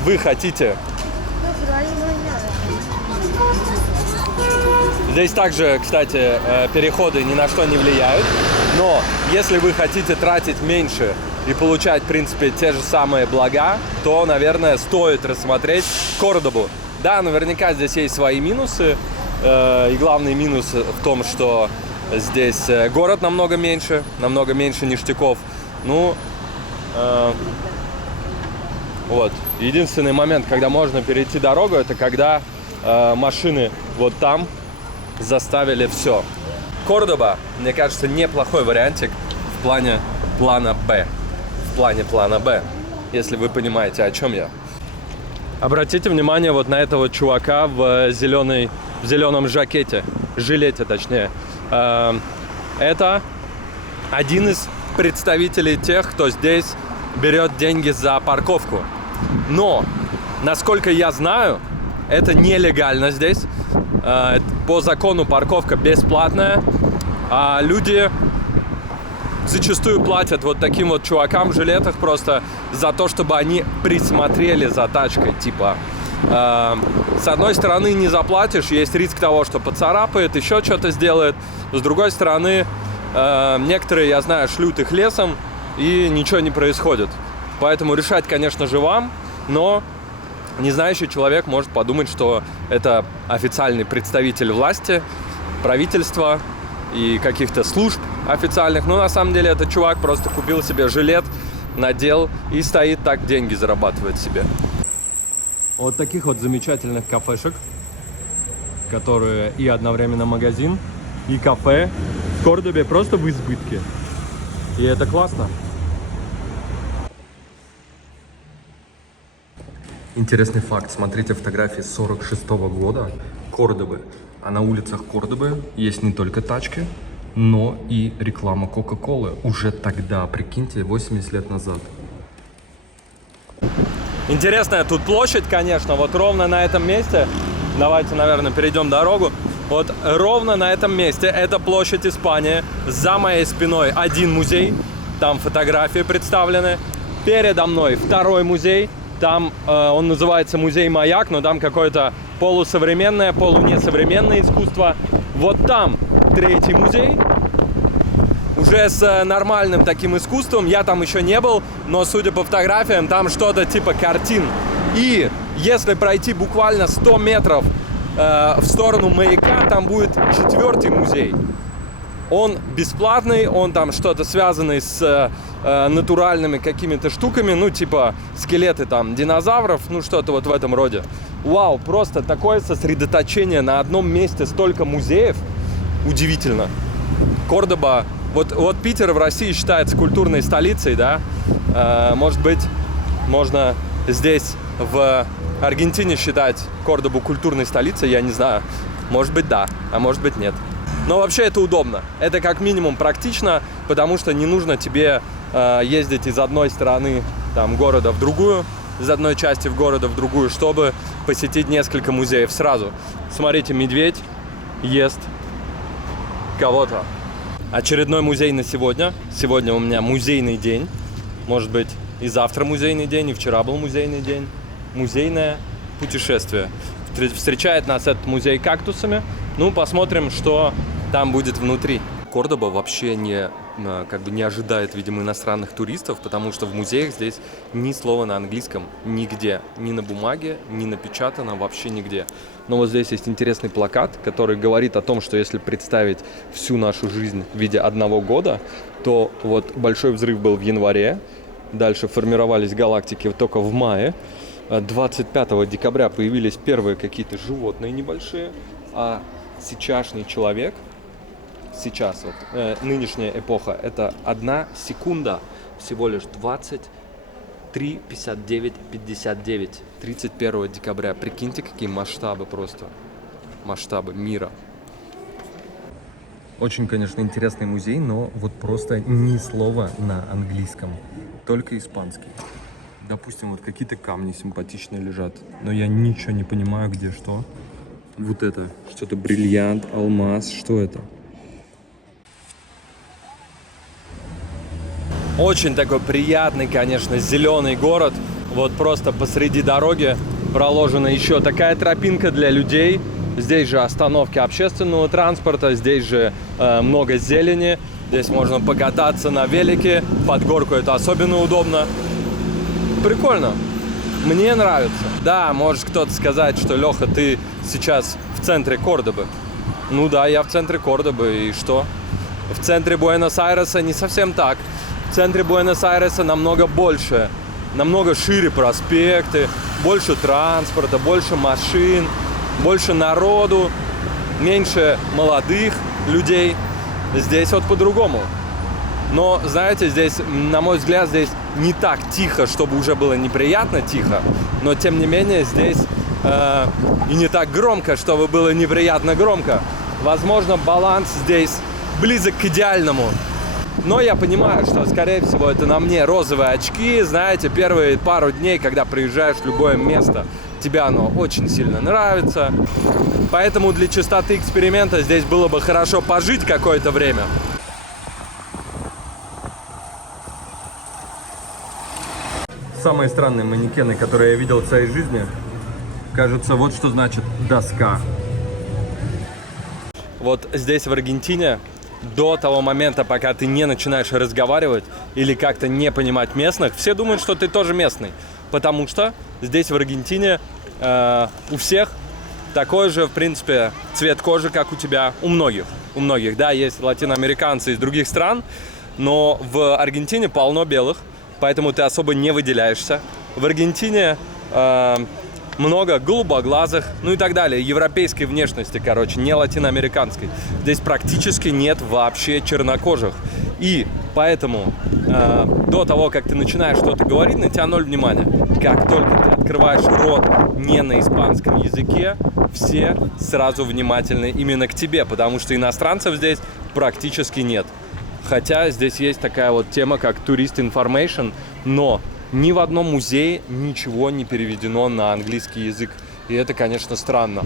вы хотите... Здесь также, кстати, переходы ни на что не влияют, но если вы хотите тратить меньше и получать, в принципе, те же самые блага, то, наверное, стоит рассмотреть Кордобу. Да, наверняка здесь есть свои минусы, и главный минус в том, что здесь город намного меньше ништяков. Вот. Единственный момент, когда можно перейти дорогу, это когда машины вот там заставили все. Кордоба, мне кажется, неплохой вариантик в плане плана Б. Если вы понимаете, о чем я. Обратите внимание вот на этого чувака в зеленом жилете точнее. Это один из представителей тех, кто здесь берет деньги за парковку. Но, насколько я знаю, это нелегально здесь. По закону парковка бесплатная, а люди зачастую платят вот таким вот чувакам в жилетах просто за то, чтобы они присмотрели за тачкой. Типа, с одной стороны, не заплатишь, есть риск того, что поцарапает, еще что-то сделает. С другой стороны, некоторые, я знаю, шлют их лесом, и ничего не происходит. Поэтому решать, конечно же, вам, но незнающий человек может подумать, что это официальный представитель власти, правительства и каких-то служб официальных. Но на самом деле этот чувак просто купил себе жилет, надел и стоит так, деньги зарабатывает себе. Вот таких вот замечательных кафешек, которые и одновременно магазин, и кафе в Кордобе просто в избытке. И это классно. Интересный факт. Смотрите фотографии 46-го года Кордобы. А на улицах Кордобы есть не только тачки, но и реклама Кока-Колы. Уже тогда, прикиньте, 80 лет назад. Интересная тут площадь, конечно. Вот ровно на этом месте. Давайте, наверное, перейдем дорогу. Вот ровно на этом месте. Это площадь Испании. За моей спиной один музей. Там фотографии представлены. Передо мной второй музей. Там он называется музей «Маяк», но там какое-то полусовременное, полунесовременное искусство. Вот там третий музей. уже с нормальным таким искусством. Я там еще не был, но судя по фотографиям, там что-то типа картин. И если пройти буквально 100 метров в сторону маяка, там будет 4-й музей. Он бесплатный, он там что-то связанный с натуральными какими-то штуками, ну типа скелеты там динозавров, ну что-то вот в этом роде. Вау, просто такое сосредоточение на одном месте, столько музеев, удивительно. Кордоба, вот Питер в России считается культурной столицей, да, может быть, можно здесь в Аргентине считать Кордобу культурной столицей, я не знаю, может быть да, а может быть нет. Но вообще это удобно, это как минимум практично, потому что не нужно тебе ездить из одной стороны там, города в другую, из одной части в города в другую, чтобы посетить несколько музеев сразу. Смотрите, медведь ест кого-то. Очередной музей на сегодня. Сегодня у меня музейный день. Может быть, и завтра музейный день, и вчера был музейный день. Музейное путешествие. Встречает нас этот музей кактусами. Ну, посмотрим, что там будет внутри. Кордоба вообще не ожидает, видимо, иностранных туристов, потому что в музеях здесь ни слова на английском, нигде, ни на бумаге, ни напечатано, вообще нигде. Но вот здесь есть интересный плакат, который говорит о том, что если представить всю нашу жизнь в виде одного года, то вот большой взрыв был в январе, дальше формировались галактики только в мае, 25 декабря появились первые какие-то животные небольшие, а сейчасшний человек, сейчас вот нынешняя эпоха, это 1 секунда, всего лишь 23:59:59, 31 декабря. Прикиньте, какие масштабы просто, масштабы мира. Очень, конечно, интересный музей, но вот просто ни слова на английском, только испанский. Допустим, вот какие-то камни симпатичные лежат, но я ничего не понимаю, где что. Вот это, что-то бриллиант, алмаз, что это? Очень такой приятный, конечно, зеленый город. Вот просто посреди дороги проложена еще такая тропинка для людей. Здесь же остановки общественного транспорта, здесь же много зелени. Здесь можно покататься на велике, под горку это особенно удобно. Прикольно. Мне нравится. Да, может кто-то сказать, что Леха, ты сейчас в центре Кордобы. Ну да, я в центре Кордобы, и что? В центре Буэнос-Айреса не совсем так. В центре Буэнос-Айреса намного больше, намного шире проспекты, больше транспорта, больше машин, больше народу, меньше молодых людей. Здесь вот по-другому. Но, знаете, здесь, на мой взгляд, здесь не так тихо, чтобы уже было неприятно тихо, но, тем не менее, здесь и не так громко, чтобы было неприятно громко. Возможно, баланс здесь близок к идеальному. Но я понимаю, что, скорее всего, это на мне розовые очки. Знаете, первые пару дней, когда приезжаешь в любое место, тебе оно очень сильно нравится. Поэтому для чистоты эксперимента здесь было бы хорошо пожить какое-то время. Самые странные манекены, которые я видел в своей жизни, кажется, вот что значит доска. Вот здесь, в Аргентине, до того момента, пока ты не начинаешь разговаривать или как-то не понимать местных, все думают, что ты тоже местный. Потому что здесь, в Аргентине, у всех такой же, в принципе, цвет кожи, как у тебя, у многих. У многих, да, есть латиноамериканцы из других стран, но в Аргентине полно белых, поэтому ты особо не выделяешься. В Аргентине много голубоглазых, ну и так далее, европейской внешности, короче, не латиноамериканской. Здесь практически нет вообще чернокожих. И поэтому до того, как ты начинаешь что-то говорить, на тебя 0 внимания. Как только ты открываешь рот не на испанском языке, все сразу внимательны именно к тебе, потому что иностранцев здесь практически нет. Хотя здесь есть такая вот тема, как Tourist Information, но ни в одном музее ничего не переведено на английский язык. И это, конечно, странно.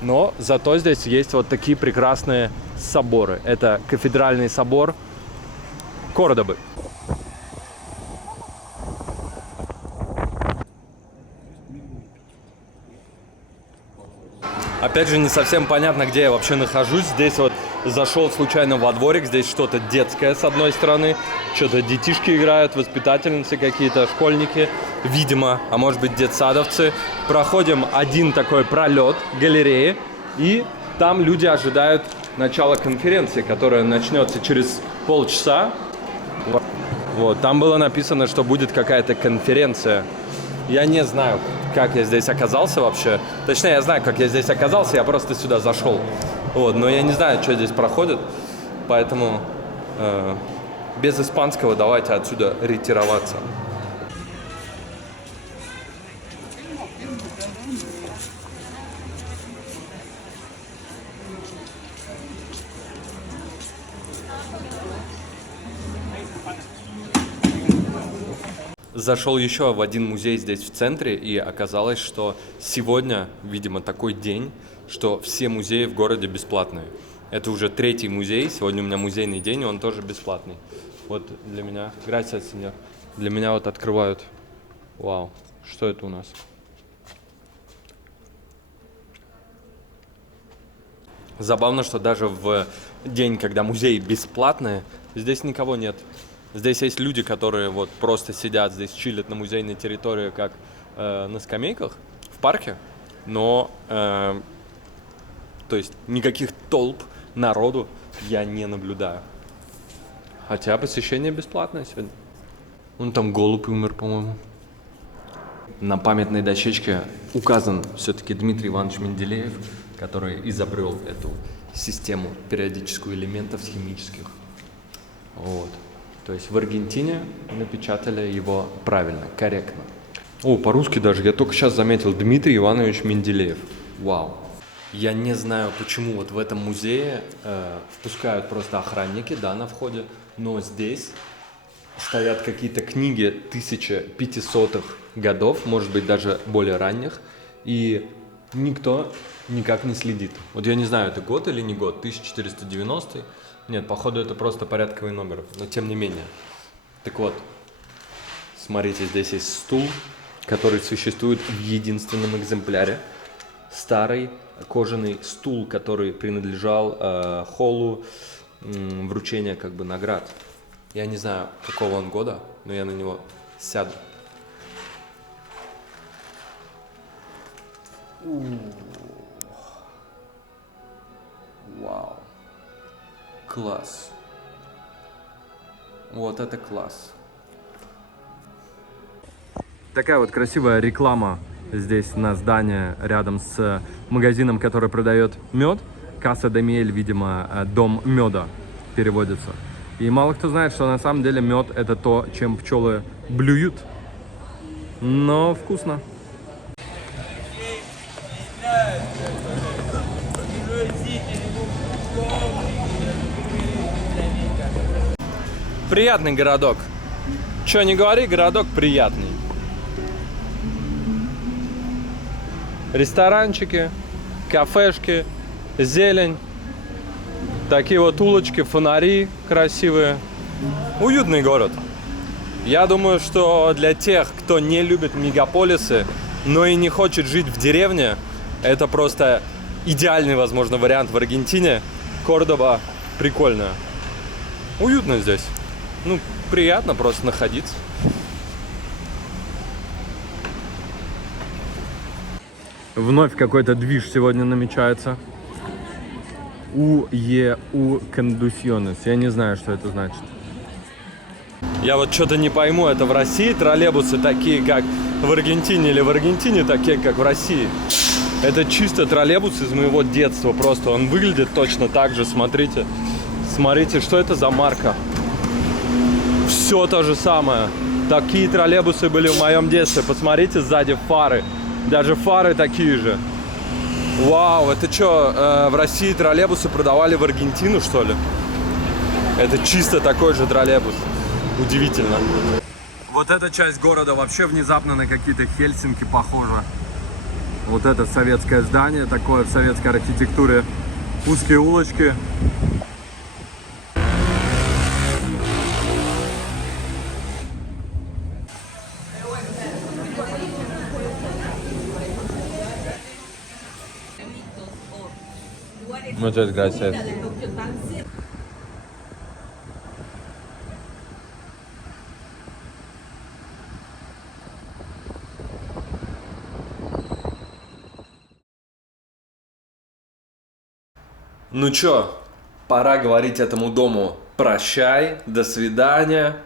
Но зато здесь есть вот такие прекрасные соборы. Это кафедральный собор Кордобы. Опять же, не совсем понятно, где я вообще нахожусь. Здесь вот Зашел случайно во дворик, здесь что-то детское с одной стороны, что-то детишки играют, воспитательницы какие-то, школьники, видимо, а может быть детсадовцы. Проходим один такой пролет галереи, и там люди ожидают начала конференции, которая начнется через полчаса. Вот, там было написано, что будет какая-то конференция. Я не знаю, как я здесь оказался вообще. Точнее, я знаю, как я здесь оказался, я просто сюда зашел. Вот, но я не знаю, что здесь проходит, поэтому без испанского давайте отсюда ретироваться. Зашел еще в один музей здесь в центре, и оказалось, что сегодня, видимо, такой день, что все музеи в городе бесплатные. Это уже 3-й музей, сегодня у меня музейный день, и он тоже бесплатный. Вот для меня, gracias, señor, для меня вот открывают. Вау, что это у нас? Забавно, что даже в день, когда музеи бесплатные, здесь никого нет. Здесь есть люди, которые вот просто сидят здесь, чилят на музейной территории, как на скамейках в парке, но то есть никаких толп народу я не наблюдаю. Хотя посещение бесплатное сегодня. Вон там голубь умер, по-моему. На памятной дощечке указан все-таки Дмитрий Иванович Менделеев, который изобрел эту систему периодическую элементов химических. Вот. То есть в Аргентине напечатали его правильно, корректно. О, по-русски даже. Я только сейчас заметил. Дмитрий Иванович Менделеев. Вау. Я не знаю, почему вот в этом музее впускают просто охранники, да, на входе. Но здесь стоят какие-то книги 1500-х годов, может быть, даже более ранних. И никто никак не следит. Вот я не знаю, это год или не год, 1490-й. Нет, походу это просто порядковый номер, но тем не менее. Так вот, смотрите, здесь есть стул, который существует в единственном экземпляре. Старый кожаный стул, который принадлежал холлу вручения как бы наград. Я не знаю, какого он года, но я на него сяду. Вау. Класс. Вот это класс. Такая вот красивая реклама здесь на здании рядом с магазином, который продает мед. Casa de Miel, видимо, дом меда переводится. И мало кто знает, что на самом деле мед это то, чем пчелы блюют. Но вкусно. Приятный городок. Чё не говори, городок приятный. Ресторанчики, кафешки, зелень. Такие вот улочки, фонари красивые. Уютный город. Я думаю, что для тех, кто не любит мегаполисы, но и не хочет жить в деревне, это просто идеальный, возможно, вариант в Аргентине. Кордоба прикольная. Уютно здесь. Ну, приятно просто находиться. Вновь какой-то движ сегодня намечается. У Conducciones. Я не знаю, что это значит. Я вот что-то не пойму, это в России троллейбусы такие, как в Аргентине, или в Аргентине такие, как в России? Это чисто троллейбус из моего детства. Просто он выглядит точно так же. Смотрите. Смотрите, что это за марка. Все то же самое. Такие троллейбусы были в моем детстве. Посмотрите сзади фары. Даже фары такие же. Вау, это что, в России троллейбусы продавали в Аргентину, что ли? Это чисто такой же троллейбус. Удивительно. Вот эта часть города вообще внезапно на какие-то Хельсинки похожа. Вот это советское здание, такое в советской архитектуре. Узкие улочки. Muchas gracias. Ну чё, пора говорить этому дому прощай, до свидания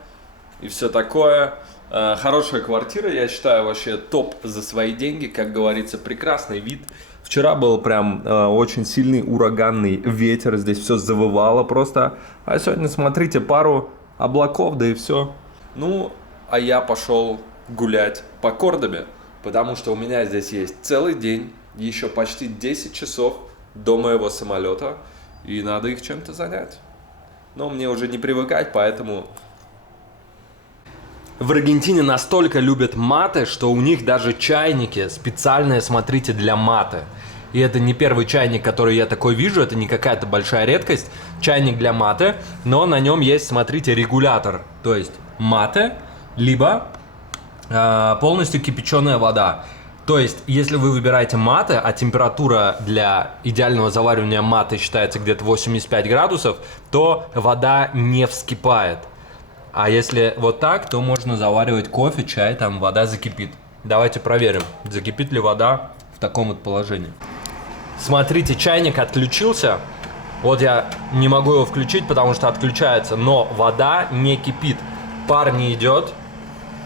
и все такое. Хорошая квартира, я считаю, вообще топ за свои деньги, как говорится, прекрасный вид. Вчера был прям очень сильный ураганный ветер, здесь все завывало просто. А сегодня, смотрите, пару облаков, да и все. Ну, а я пошел гулять по Кордобе, потому что у меня здесь есть целый день, еще почти 10 часов до моего самолета, и надо их чем-то занять. Но мне уже не привыкать, поэтому... В Аргентине настолько любят мате, что у них даже чайники специальные, смотрите, для мате. И это не первый чайник, который я такой вижу, это не какая-то большая редкость. Чайник для мате, но на нем есть, смотрите, регулятор. То есть мате, либо полностью кипяченая вода. То есть, если вы выбираете мате, а температура для идеального заваривания мате считается где-то 85 градусов, то вода не вскипает. А если вот так, то можно заваривать кофе, чай, там вода закипит. Давайте проверим, закипит ли вода в таком вот положении. Смотрите, чайник отключился. Вот я не могу его включить, потому что отключается, но вода не кипит. Пар не идет.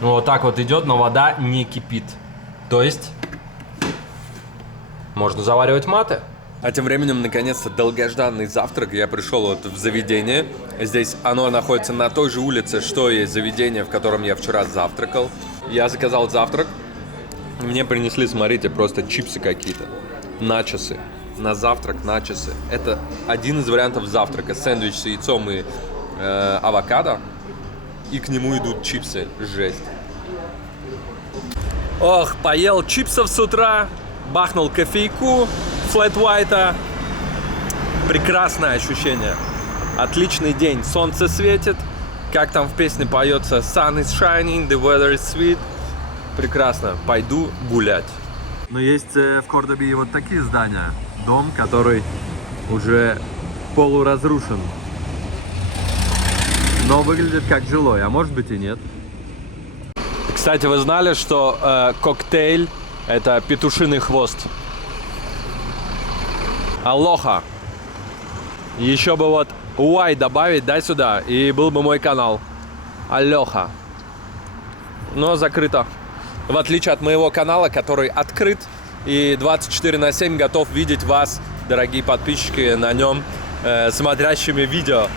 Ну, вот так вот идет, но вода не кипит. То есть можно заваривать мате. А тем временем, наконец-то, долгожданный завтрак. Я пришел вот в заведение. Здесь оно находится на той же улице, что и заведение, в котором я вчера завтракал. Я заказал завтрак. Мне принесли, смотрите, просто чипсы какие-то. Начосы. На завтрак начосы. Это один из вариантов завтрака. Сэндвич с яйцом и авокадо. И к нему идут чипсы. Жесть. Ох, поел чипсов с утра. Бахнул кофейку. Флэт Уайта. Прекрасное ощущение. Отличный день. Солнце светит. Как там в песне поется: Sun is shining, the weather is sweet. Прекрасно. Пойду гулять. Но есть в Кордобе и вот такие здания. Дом, который уже полуразрушен. Но выглядит как жилой, а может быть и нет. Кстати, вы знали, что коктейль — это петушиный хвост? Алоха. Еще бы вот уай добавить, да, сюда, и был бы мой канал. Алоха. Но закрыто. В отличие от моего канала, который открыт и 24/7 готов видеть вас, дорогие подписчики, на нем смотрящими видео.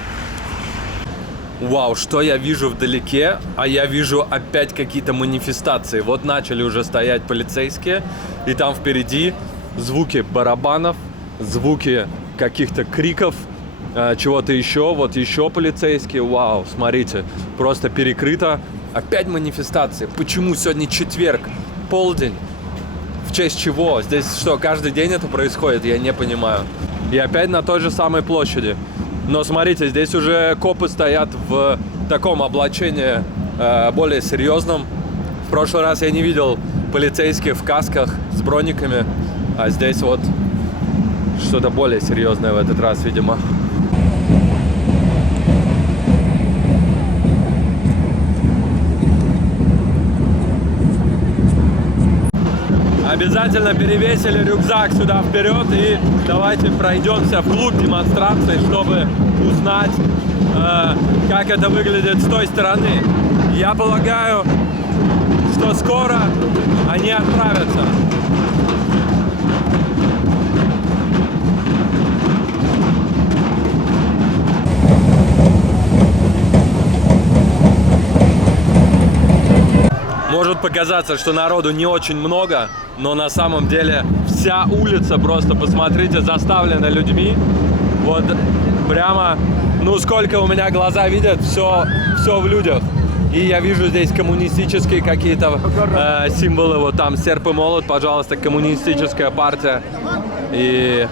Вау, что я вижу вдалеке? А я вижу опять какие-то манифестации. Вот начали уже стоять полицейские, и там впереди звуки барабанов, звуки каких-то криков, чего-то еще. Вот еще полицейские. Вау, смотрите, просто перекрыто. Опять манифестации. Почему сегодня четверг, полдень? В честь чего? Здесь что, каждый день это происходит? Я не понимаю. И опять на той же самой площади. Но смотрите, здесь уже копы стоят в таком облачении более серьезном. В прошлый раз я не видел полицейских в касках с брониками, а здесь вот что-то более серьезное в этот раз, видимо. Обязательно перевесили рюкзак сюда вперед и давайте пройдемся вглубь демонстрации, чтобы узнать, как это выглядит с той стороны. Я полагаю, что скоро они отправятся. Может показаться, что народу не очень много, но на самом деле вся улица, просто посмотрите, заставлена людьми. Вот прямо, ну сколько у меня глаза видят, все в людях. И я вижу здесь коммунистические какие-то символы, вот там серп и молот, пожалуйста, коммунистическая партия. И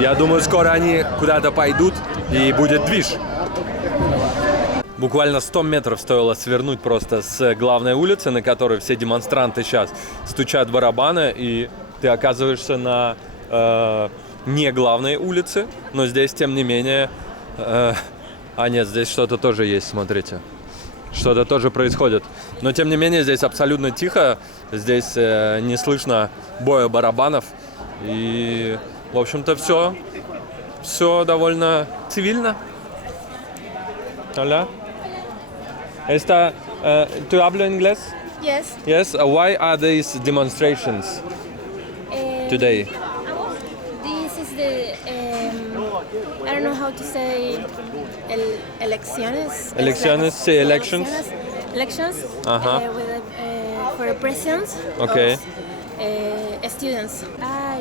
я думаю, скоро они куда-то пойдут и будет движ. Буквально 100 метров стоило свернуть просто с главной улицы, на которой все демонстранты сейчас стучат в барабаны, и ты оказываешься на не главной улице, но здесь, тем не менее... А нет, здесь что-то тоже есть, смотрите. Что-то тоже происходит. Но, тем не менее, здесь абсолютно тихо, здесь не слышно боя барабанов, и, в общем-то, все. все довольно цивильно. Hola. ¿Tú hablas inglés? Yes. Yes. Why are these demonstrations today? This is the I don't know how to say elecciones. Elecciones, sí, elections. Elections. Uh-huh. For presidents. Okay. Of, students.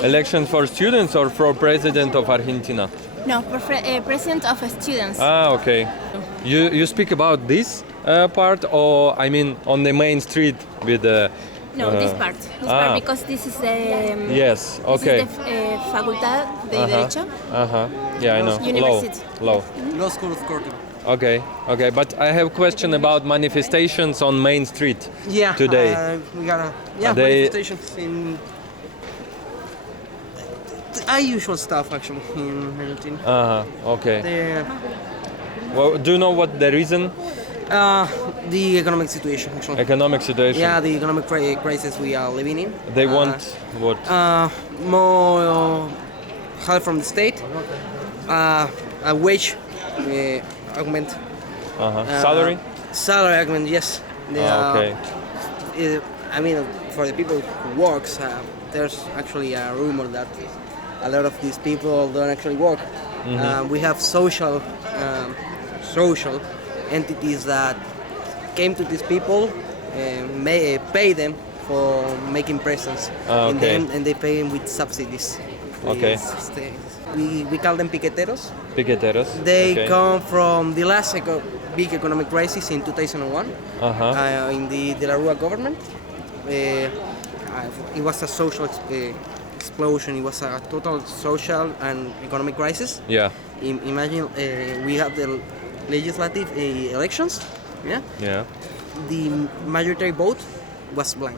Elections for students or for president of Argentina? No, for president of students. Ah, okay. You speak about this part, or I mean on the main street with the. No, this part. This part because this is the. Yes. Okay. This is the Facultad de Derecho. Yeah, I know. University. Law. Law School of Cordoba. Okay. Okay. But I have a question about manifestations on Main Street. Yeah. Today. We got manifestations in. Usual stuff actually in Argentina. Okay. Well, do you know what the reason? The economic situation actually. Economic situation. Yeah, the economic crisis we are living in. They want what? More help from the state, a wage augment. Salary? Salary augment, yes. Okay. I mean, for the people who works, there's actually a rumor that a lot of these people don't actually work. We have social entities that came to these people and may pay them for making presents in them, and they pay them with subsidies. Okay. We call them piqueteros. Piqueteros. They come from the last big economic crisis in 2001 in the De La Rúa government. It was a social explosion. It was a total social and economic crisis. Yeah. Imagine we have the legislative elections. Yeah. Yeah. The majority vote was blank.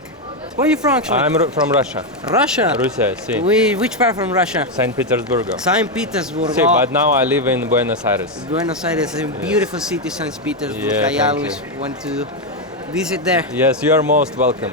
Where are you from actually? I'm from Russia. Russia. Russia, sí. Which part from Russia? Saint Petersburg. Saint Petersburg. Sí, but now I live in Buenos Aires. Buenos Aires, a beautiful city, Saint Petersburg. Yeah, I always want to visit there. Yes, you are most welcome.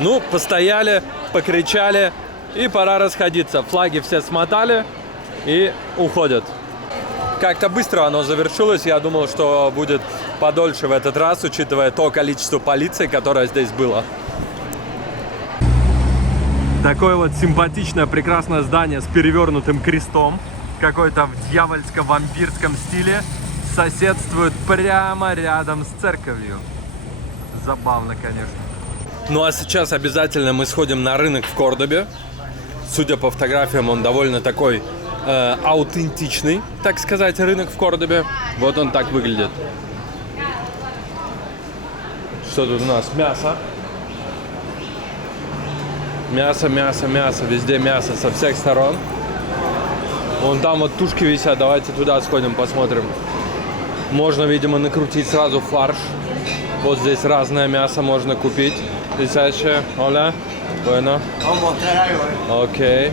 Ну, постояли, покричали, и пора расходиться. Флаги все смотали и уходят. Как-то быстро оно завершилось. Я думал, что будет подольше в этот раз, учитывая то количество полиции, которое здесь было. Такое вот симпатичное, прекрасное здание с перевернутым крестом. Какой-то в дьявольско-вампирском стиле. Соседствует прямо рядом с церковью. Забавно, конечно. Ну а сейчас обязательно мы сходим на рынок в Кордобе. Судя по фотографиям, он довольно такой аутентичный, так сказать, рынок в Кордобе. Вот он так выглядит. Что тут у нас? Мясо. Мясо, мясо, мясо. Везде мясо со всех сторон. Вон там вот тушки висят. Давайте туда сходим, посмотрим. Можно, видимо, накрутить сразу фарш. Вот здесь разное мясо можно купить. Dice, hola, bueno. Vamos a mostrar algo, Ok.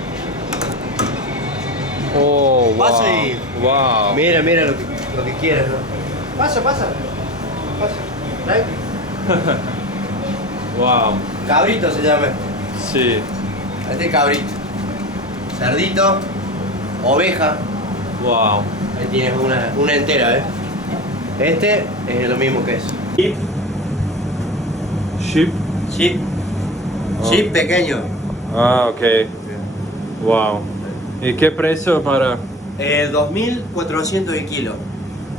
Oh, wow. Pasa y- Wow. Mira, mira lo que quieras, ¿no? Pasa, pasa. Pasa. Tranqui. Wow. Cabrito se llama. Sí. Este es cabrito. Cerdito, oveja. Wow. Ahí tienes una entera, ¿eh? Este es lo mismo que eso. Sheep. Sheep. Sheep. Sheep pequeño. Ah, ok. Wow. ¿Y qué precio para 2.400 el kilo.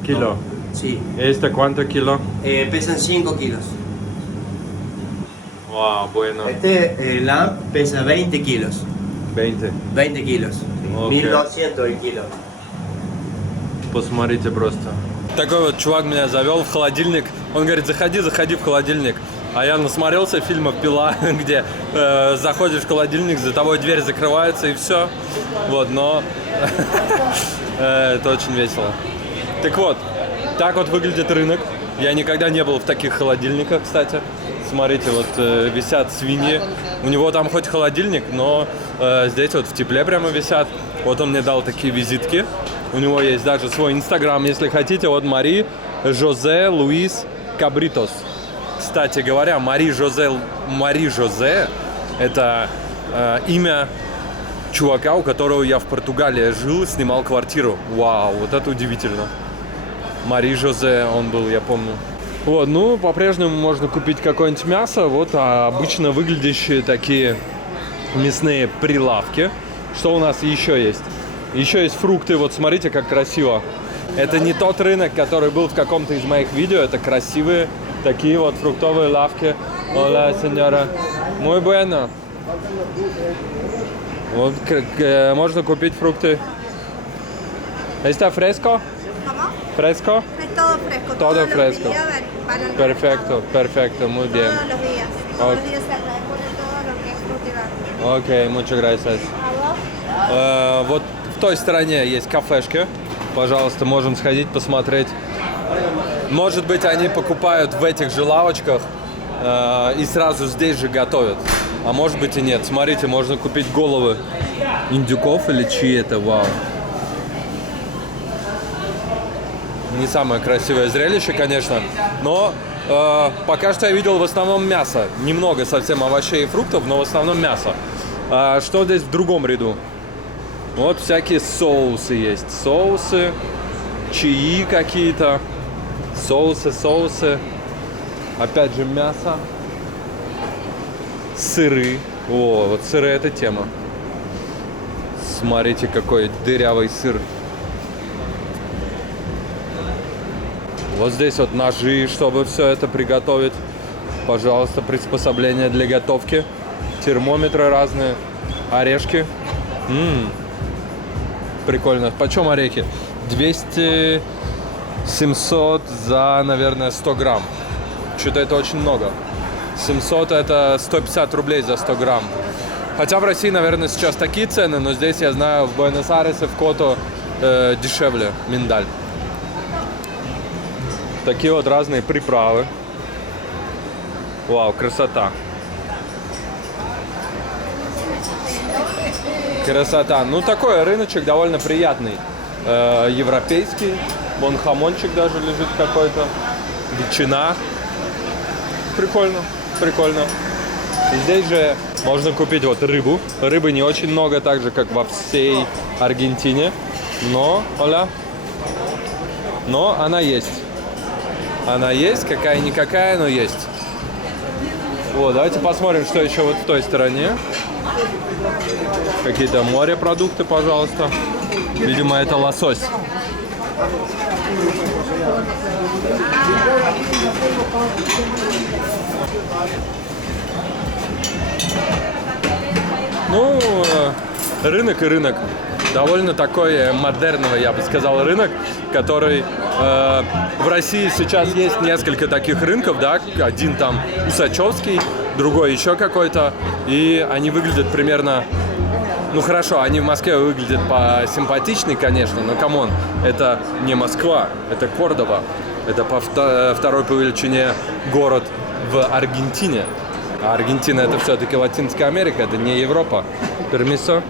kilo? Sí. ¿Este cuánto kilo? Pesan 5 kilos. Wow, bueno. Este lamb pesa 20 kilos. 20. 20 kilos. Sí. Ok. 1.200 el kilo. Посмотрите просто. Такой вот чувак меня завел в холодильник. Он говорит, заходи, заходи в холодильник. А я насмотрелся фильмов «Пила», где заходишь в холодильник, за тобой дверь закрывается и все. Вот, но это очень весело. Так вот, так вот выглядит рынок. Я никогда не был в таких холодильниках, кстати. Смотрите, вот висят свиньи. У него там хоть холодильник, но здесь вот в тепле прямо висят. Вот он мне дал такие визитки. У него есть даже свой инстаграм, если хотите. Вот Мари Жозе Луис Кабритос. Кстати говоря, Мари Жозе это имя чувака, у которого я в Португалии жил, снимал квартиру. Вау, вот это удивительно. Мари Жозе он был, я помню. Вот, ну, по-прежнему можно купить какое-нибудь мясо. Вот обычно выглядящие такие мясные прилавки. Что у нас еще есть? Еще есть фрукты. Вот смотрите, как красиво. Это не тот рынок, который был в каком-то из моих видео. Это красивые такие вот фруктовые лавки. Hola, señora. Muy bueno. Вот можно купить фрукты. ¿Está fresco? ¿Fresco? Es todo fresco. Todo todos los fresco. días para el Perfecto, perfecto, muy bien. Todos los días. Todos los días se recoge todo lo que es fruta y verdura. Окей, muchas gracias. Вот в той стороне есть кафешки. Пожалуйста, можем сходить, посмотреть. Может быть, они покупают в этих же лавочках и сразу здесь же готовят. А может быть и нет. Смотрите, можно купить головы индюков или чьи это, вау. Не самое красивое зрелище, конечно, но пока что я видел в основном мясо. Немного совсем овощей и фруктов, но в основном мясо. Что здесь в другом ряду? Вот всякие соусы есть. Соусы, чаи какие-то. Соусы. Опять же мясо. Сыры. О, вот сыры это тема. Смотрите, какой дырявый сыр. Вот здесь вот ножи, чтобы все это приготовить. Пожалуйста, приспособления для готовки. Термометры разные. Орешки. Прикольно. Почем орехи? 200, 700 за, наверное, 100 грамм. Что-то это очень много. 700 это 150 рублей за 100 грамм. Хотя в России, наверное, сейчас такие цены, но здесь, я знаю, в Буэнос-Айресе, в Кото дешевле миндаль. Такие вот разные приправы. Вау, красота. Красота. Ну, такой рыночек довольно приятный. Европейский. Вон хамончик даже лежит какой-то. Ветчина. Прикольно. И здесь же можно купить вот рыбу. Рыбы не очень много, так же, как во всей Аргентине. Но она есть. Она есть, какая-никакая, но есть. Вот, давайте посмотрим, что еще вот в той стороне. Какие-то морепродукты, пожалуйста. Видимо, это лосось. Ну, рынок и рынок. Довольно такой модерновый, я бы сказал, рынок, который в России сейчас есть несколько таких рынков, да, один там Усачевский, другой еще какой-то, и они выглядят примерно, ну хорошо, они в Москве выглядят посимпатичнее, конечно, но камон, это не Москва, это Кордова, это второй по величине город в Аргентине, а Аргентина это все-таки Латинская Америка, это не Европа. Пермисо.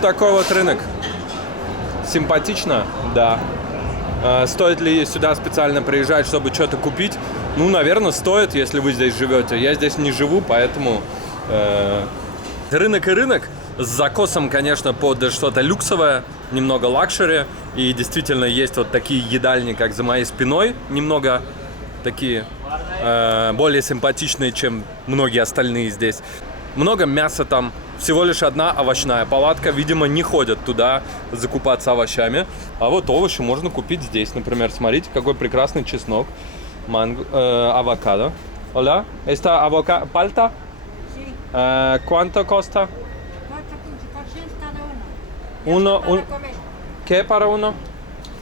Такой вот рынок. Симпатично, да. Стоит ли сюда специально приезжать, чтобы что-то купить? Ну, наверное, стоит, если вы здесь живете. Я здесь не живу, поэтому рынок и рынок. С закосом, конечно, под что-то люксовое, немного лакшери. И действительно есть вот такие едальни, как за моей спиной. Немного такие более симпатичные, чем многие остальные здесь. Много мяса там. Всего лишь одна овощная палатка. Видимо, не ходят туда закупаться овощами. А вот овощи можно купить здесь. Например, смотрите, какой прекрасный чеснок. Авокадо. Hola, esta avocado palta? Sí. ¿Cuánto costa? 400 cada uno. ¿Qué para uno?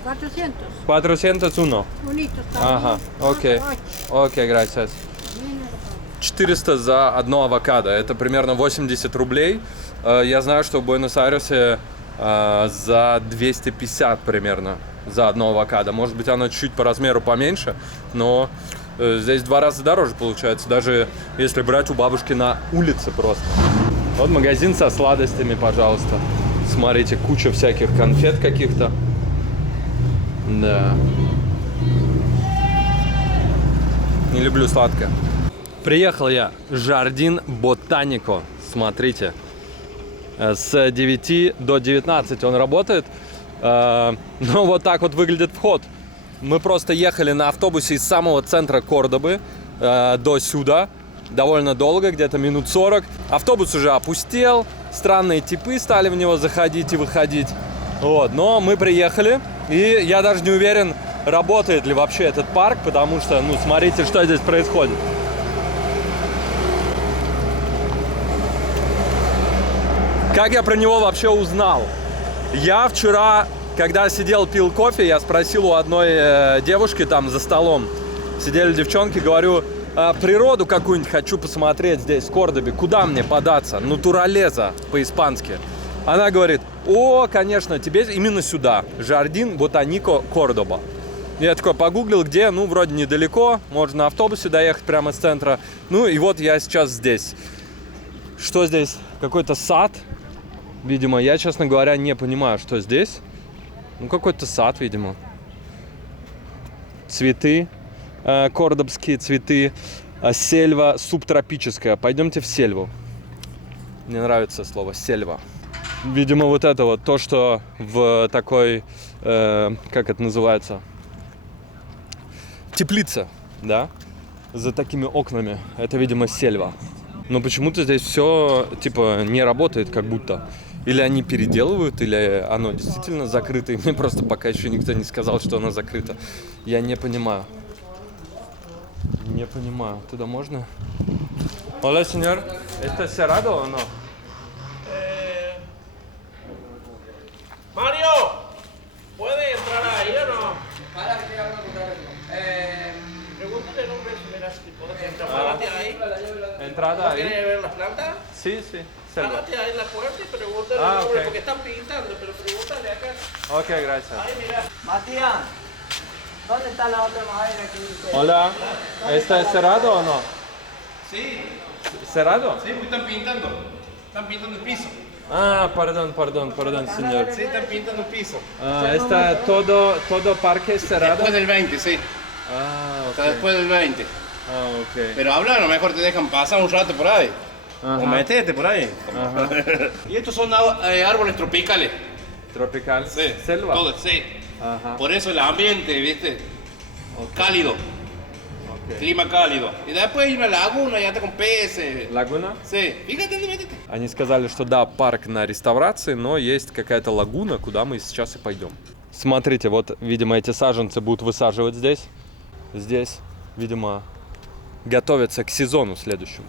400. 401. Unitos. Ага, окей. Окей, gracias. 400 за одно авокадо. Это примерно 80 рублей. Я знаю, что в Буэнос-Айресе за 250 примерно за одно авокадо. Может быть, оно чуть по размеру поменьше, но здесь в 2 раза дороже получается, даже если брать у бабушки на улице просто. Вот магазин со сладостями, пожалуйста. Смотрите, куча всяких конфет каких-то. Да. Не люблю сладкое. Приехал я в Жардин Ботанико. Смотрите. С 9 до 19 он работает. Ну, вот так вот выглядит вход. Мы просто ехали на автобусе из самого центра Кордобы до сюда. Довольно долго, где-то минут 40. Автобус уже опустел. Странные типы стали в него заходить и выходить. Вот, но мы приехали. И я даже не уверен, работает ли вообще этот парк, потому что, ну, смотрите, что здесь происходит. Как я про него вообще узнал? Я вчера, когда сидел, пил кофе, я спросил у одной девушки там за столом. Сидели девчонки, говорю, природу какую-нибудь хочу посмотреть здесь, в Кордобе. Куда мне податься? Натуралеза по-испански. Она говорит, о, конечно, тебе именно сюда. Жардин Ботанико Кордоба. Я такой погуглил, где, ну, вроде недалеко. Можно на автобусе доехать прямо из центра. Ну, и вот я сейчас здесь. Что здесь? Какой-то сад. Видимо, я, честно говоря, не понимаю, что здесь. Ну, какой-то сад, видимо. Цветы. Кордобские цветы. Сельва субтропическая. Пойдемте в сельву. Мне нравится слово сельва. Видимо, вот это вот то, что в такой, как это называется, теплица, да, за такими окнами. Это, видимо, сельва. Но почему-то здесь все, типа, не работает, как будто. Или они переделывают, или оно действительно закрыто. И мне просто пока еще никто не сказал, что оно закрыто. Я не понимаю. Не понимаю. Туда можно? Hola, señor. ¿Está cerrado o no? Mario, ¿puede entrar ahí o no? Pregúntale el nombre, mira si puedes entrar. Párate ahí. Entrada ahí. ¿Quieres ver las plantas? Sí, sí. Párate ahí en la puerta y pregúntale el nombre, porque están pintando, pero pregúntale acá. Ok, gracias. Ahí, mira. Matías, ¿dónde está la otra madera que dice? Hola. ¿Está cerrado o no? Sí. ¿Cerrado? Sí, porque están pintando. Están pintando el piso. Ah, perdón, señor. Sí, están pintando el piso. ¿Está todo parque cerrado? Después del 20, sí. Ah, ok. Hasta después del 20. Ah, ok. Pero habla, a lo mejor te dejan pasar un rato por ahí. Ajá. O metete por ahí. Ajá. Y estos son árboles tropicales. Tropical. Sí. Selva. Todo, sí. Ajá. Por eso el ambiente, ¿viste? Cálido. Ok. Clima cálido. Y después hay una laguna, ya está con peces. Лагуна? Sí. Fíjate, métete. Они сказали, что да, парк на реставрации, но есть какая-то лагуна, куда мы сейчас и пойдем. Смотрите, вот, видимо, эти саженцы будут высаживать здесь. Здесь, видимо, готовятся к сезону следующему.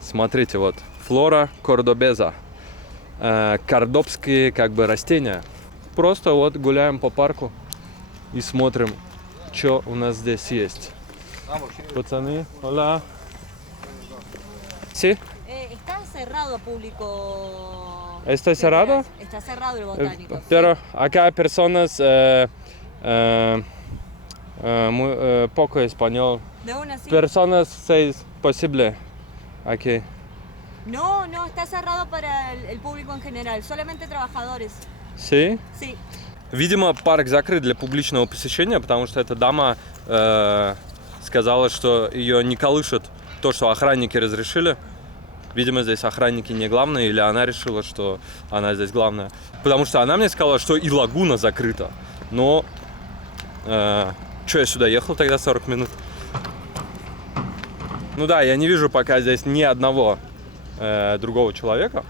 Смотрите, вот, флора кордобеза. Кордобские, как бы, растения. Просто вот гуляем по парку и смотрим, что у нас здесь есть. Пацаны, hola. Sí. Está cerrado al público. ¿Está cerrado? Está cerrado el botánico. Pero acá personas poco español. De una sí. Personas seis posible aquí. No, está cerrado para el público en general, solamente trabajadores. Sí? Sí. Видимо, парк закрыт для публичного посещения, потому что эта дама сказала, что ее не колышет то, что охранники разрешили. Видимо, здесь охранники не главные, или она решила, что она здесь главная. Потому что она мне сказала, что и лагуна закрыта. Но что я сюда ехал тогда 40 минут? Ну да, я не вижу пока здесь ни одного другого человека,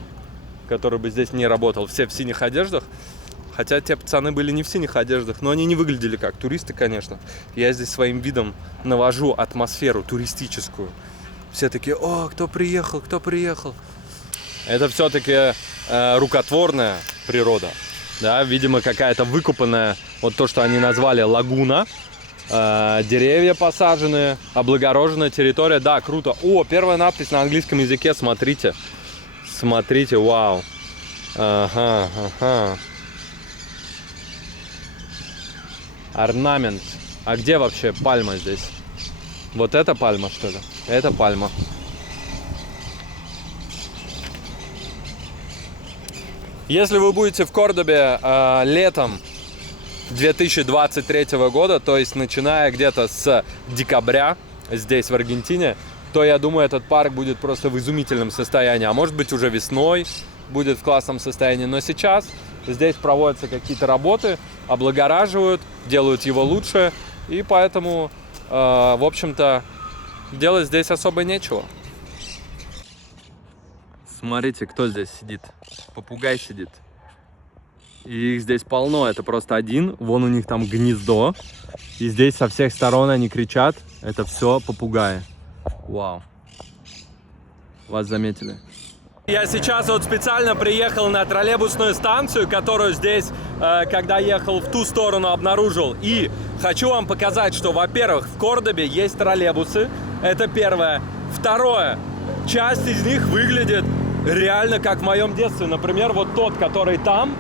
который бы здесь не работал. Все в синих одеждах. Хотя те пацаны были не в синих одеждах, но они не выглядели как туристы, конечно. Я здесь своим видом навожу атмосферу туристическую. Все такие, о, кто приехал, кто приехал. Это все-таки рукотворная природа. Да, видимо, какая-то выкопанная, вот то, что они назвали лагуна. Деревья посаженные, облагороженная территория. Да, круто. О, первая надпись на английском языке, смотрите. Смотрите, вау. Ага, ага. Орнамент. А где вообще пальма здесь? Вот это пальма, что ли? Это пальма. Если вы будете в Кордобе летом 2023 года, то есть начиная где-то с декабря здесь, в Аргентине, то я думаю, этот парк будет просто в изумительном состоянии. А может быть, уже весной будет в классном состоянии. Но сейчас здесь проводятся какие-то работы, облагораживают, делают его лучше. И поэтому, в общем-то, делать здесь особо нечего. Смотрите, кто здесь сидит. Попугай сидит. И их здесь полно, это просто один. Вон у них там гнездо. И здесь со всех сторон они кричат. Это все попугаи. Вау. Вас заметили. Я сейчас вот специально приехал на троллейбусную станцию, которую здесь, когда ехал в ту сторону, обнаружил. И хочу вам показать, что, во-первых, в Кордобе есть троллейбусы. Это первое. Второе. Часть из них выглядит реально как в моем детстве. Например, вот тот, который там.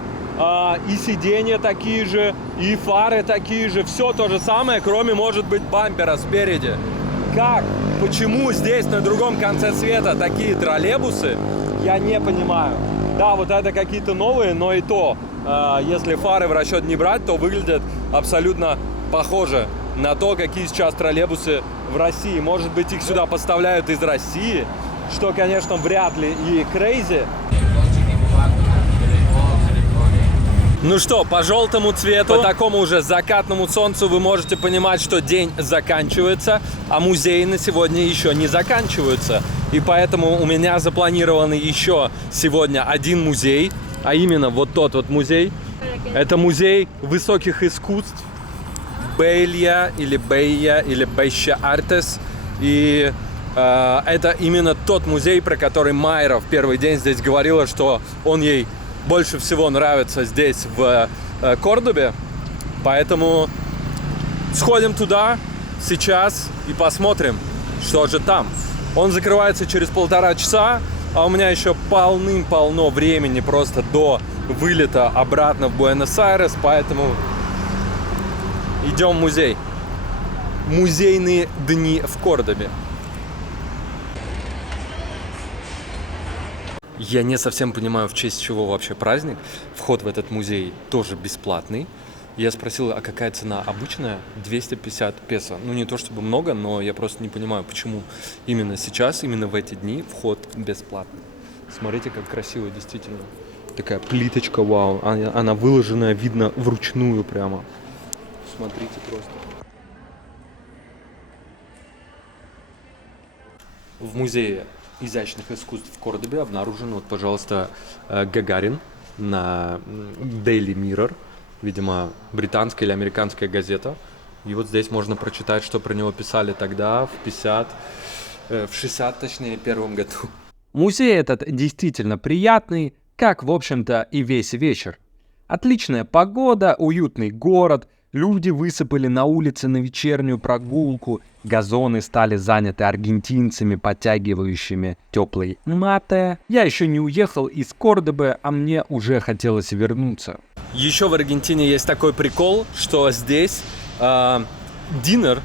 И сиденья такие же, и фары такие же. Все то же самое, кроме, может быть, бампера спереди. Как? Почему здесь, на другом конце света, такие троллейбусы? Я не понимаю. Да, вот это какие-то новые, но и то, если фары в расчет не брать, то выглядят абсолютно похоже на то, какие сейчас троллейбусы в России. Может быть, их сюда поставляют из России, что, конечно, вряд ли и crazy. Ну что, по желтому цвету, по такому уже закатному солнцу вы можете понимать, что день заканчивается, а музеи на сегодня еще не заканчиваются. И поэтому у меня запланирован еще сегодня один музей, а именно вот тот вот музей. Это музей высоких искусств Белья или Бейя или Бейща Артес. И это именно тот музей, про который Майра в первый день здесь говорила, что он ей больше всего нравится здесь, в Кордобе. Поэтому сходим туда сейчас и посмотрим, что же там. Он закрывается через 1,5 часа, а у меня еще полным-полно времени просто до вылета обратно в Буэнос-Айрес. Поэтому идем в музей. Музейные дни в Кордобе. Я не совсем понимаю, в честь чего вообще праздник. Вход в этот музей тоже бесплатный. Я спросил, а какая цена обычная? 250 песо. Ну, не то чтобы много, но я просто не понимаю, почему именно сейчас, именно в эти дни вход бесплатный. Смотрите, как красиво, действительно. Такая плиточка, вау. Она выложенная, видно, вручную прямо. Смотрите просто. В музее изящных искусств в Кордобе обнаружен, вот, пожалуйста, Гагарин на Daily Mirror, видимо, британская или американская газета. И вот здесь можно прочитать, что про него писали тогда, в 61 году. Музей этот действительно приятный, как, в общем-то, и весь вечер. Отличная погода, уютный город, люди высыпали на улицы на вечернюю прогулку, газоны стали заняты аргентинцами, подтягивающими теплый мате. Я еще не уехал из Кордобы, а мне уже хотелось вернуться. Еще в Аргентине есть такой прикол, что здесь динер,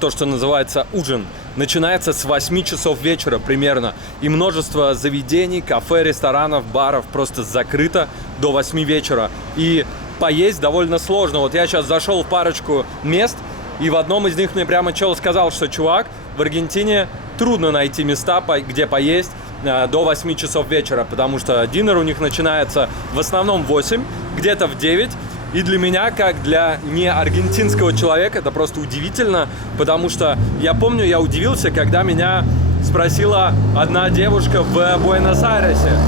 то, что называется ужин, начинается с 8 часов вечера примерно. И множество заведений, кафе, ресторанов, баров просто закрыто до 8 вечера. И поесть довольно сложно. Вот я сейчас зашел в парочку мест, и в одном из них мне прямо чел сказал, что, чувак, в Аргентине трудно найти места, где поесть до 8 часов вечера, потому что динер у них начинается в основном в 8, где-то в 9. И для меня, как для не аргентинского человека, это просто удивительно, потому что я помню, я удивился, когда меня спросила одна девушка в Буэнос-Айресе.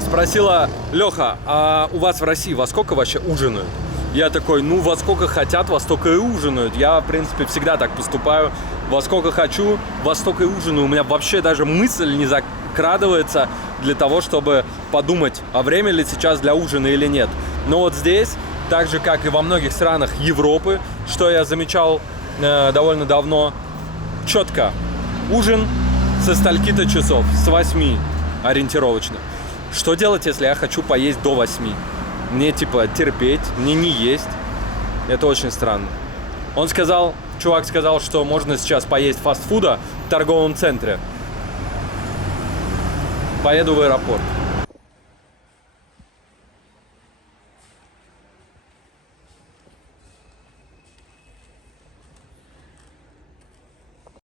Спросила: Леха, а у вас в России во сколько вообще ужинают? Я такой: ну, во сколько хотят, во столько и ужинают. Я, в принципе, всегда так поступаю. Во сколько хочу, во столько и ужинаю. У меня вообще даже мысль не закрадывается для того, чтобы подумать, а время ли сейчас для ужина или нет. Но вот здесь, так же, как и во многих странах Европы, что я замечал довольно давно, четко ужин со стольки-то часов, с 8 ориентировочно. Что делать, если я хочу поесть до 8? Мне типа терпеть, мне не есть. Это очень странно. Чувак сказал, что можно сейчас поесть фастфуда в торговом центре. Поеду в аэропорт.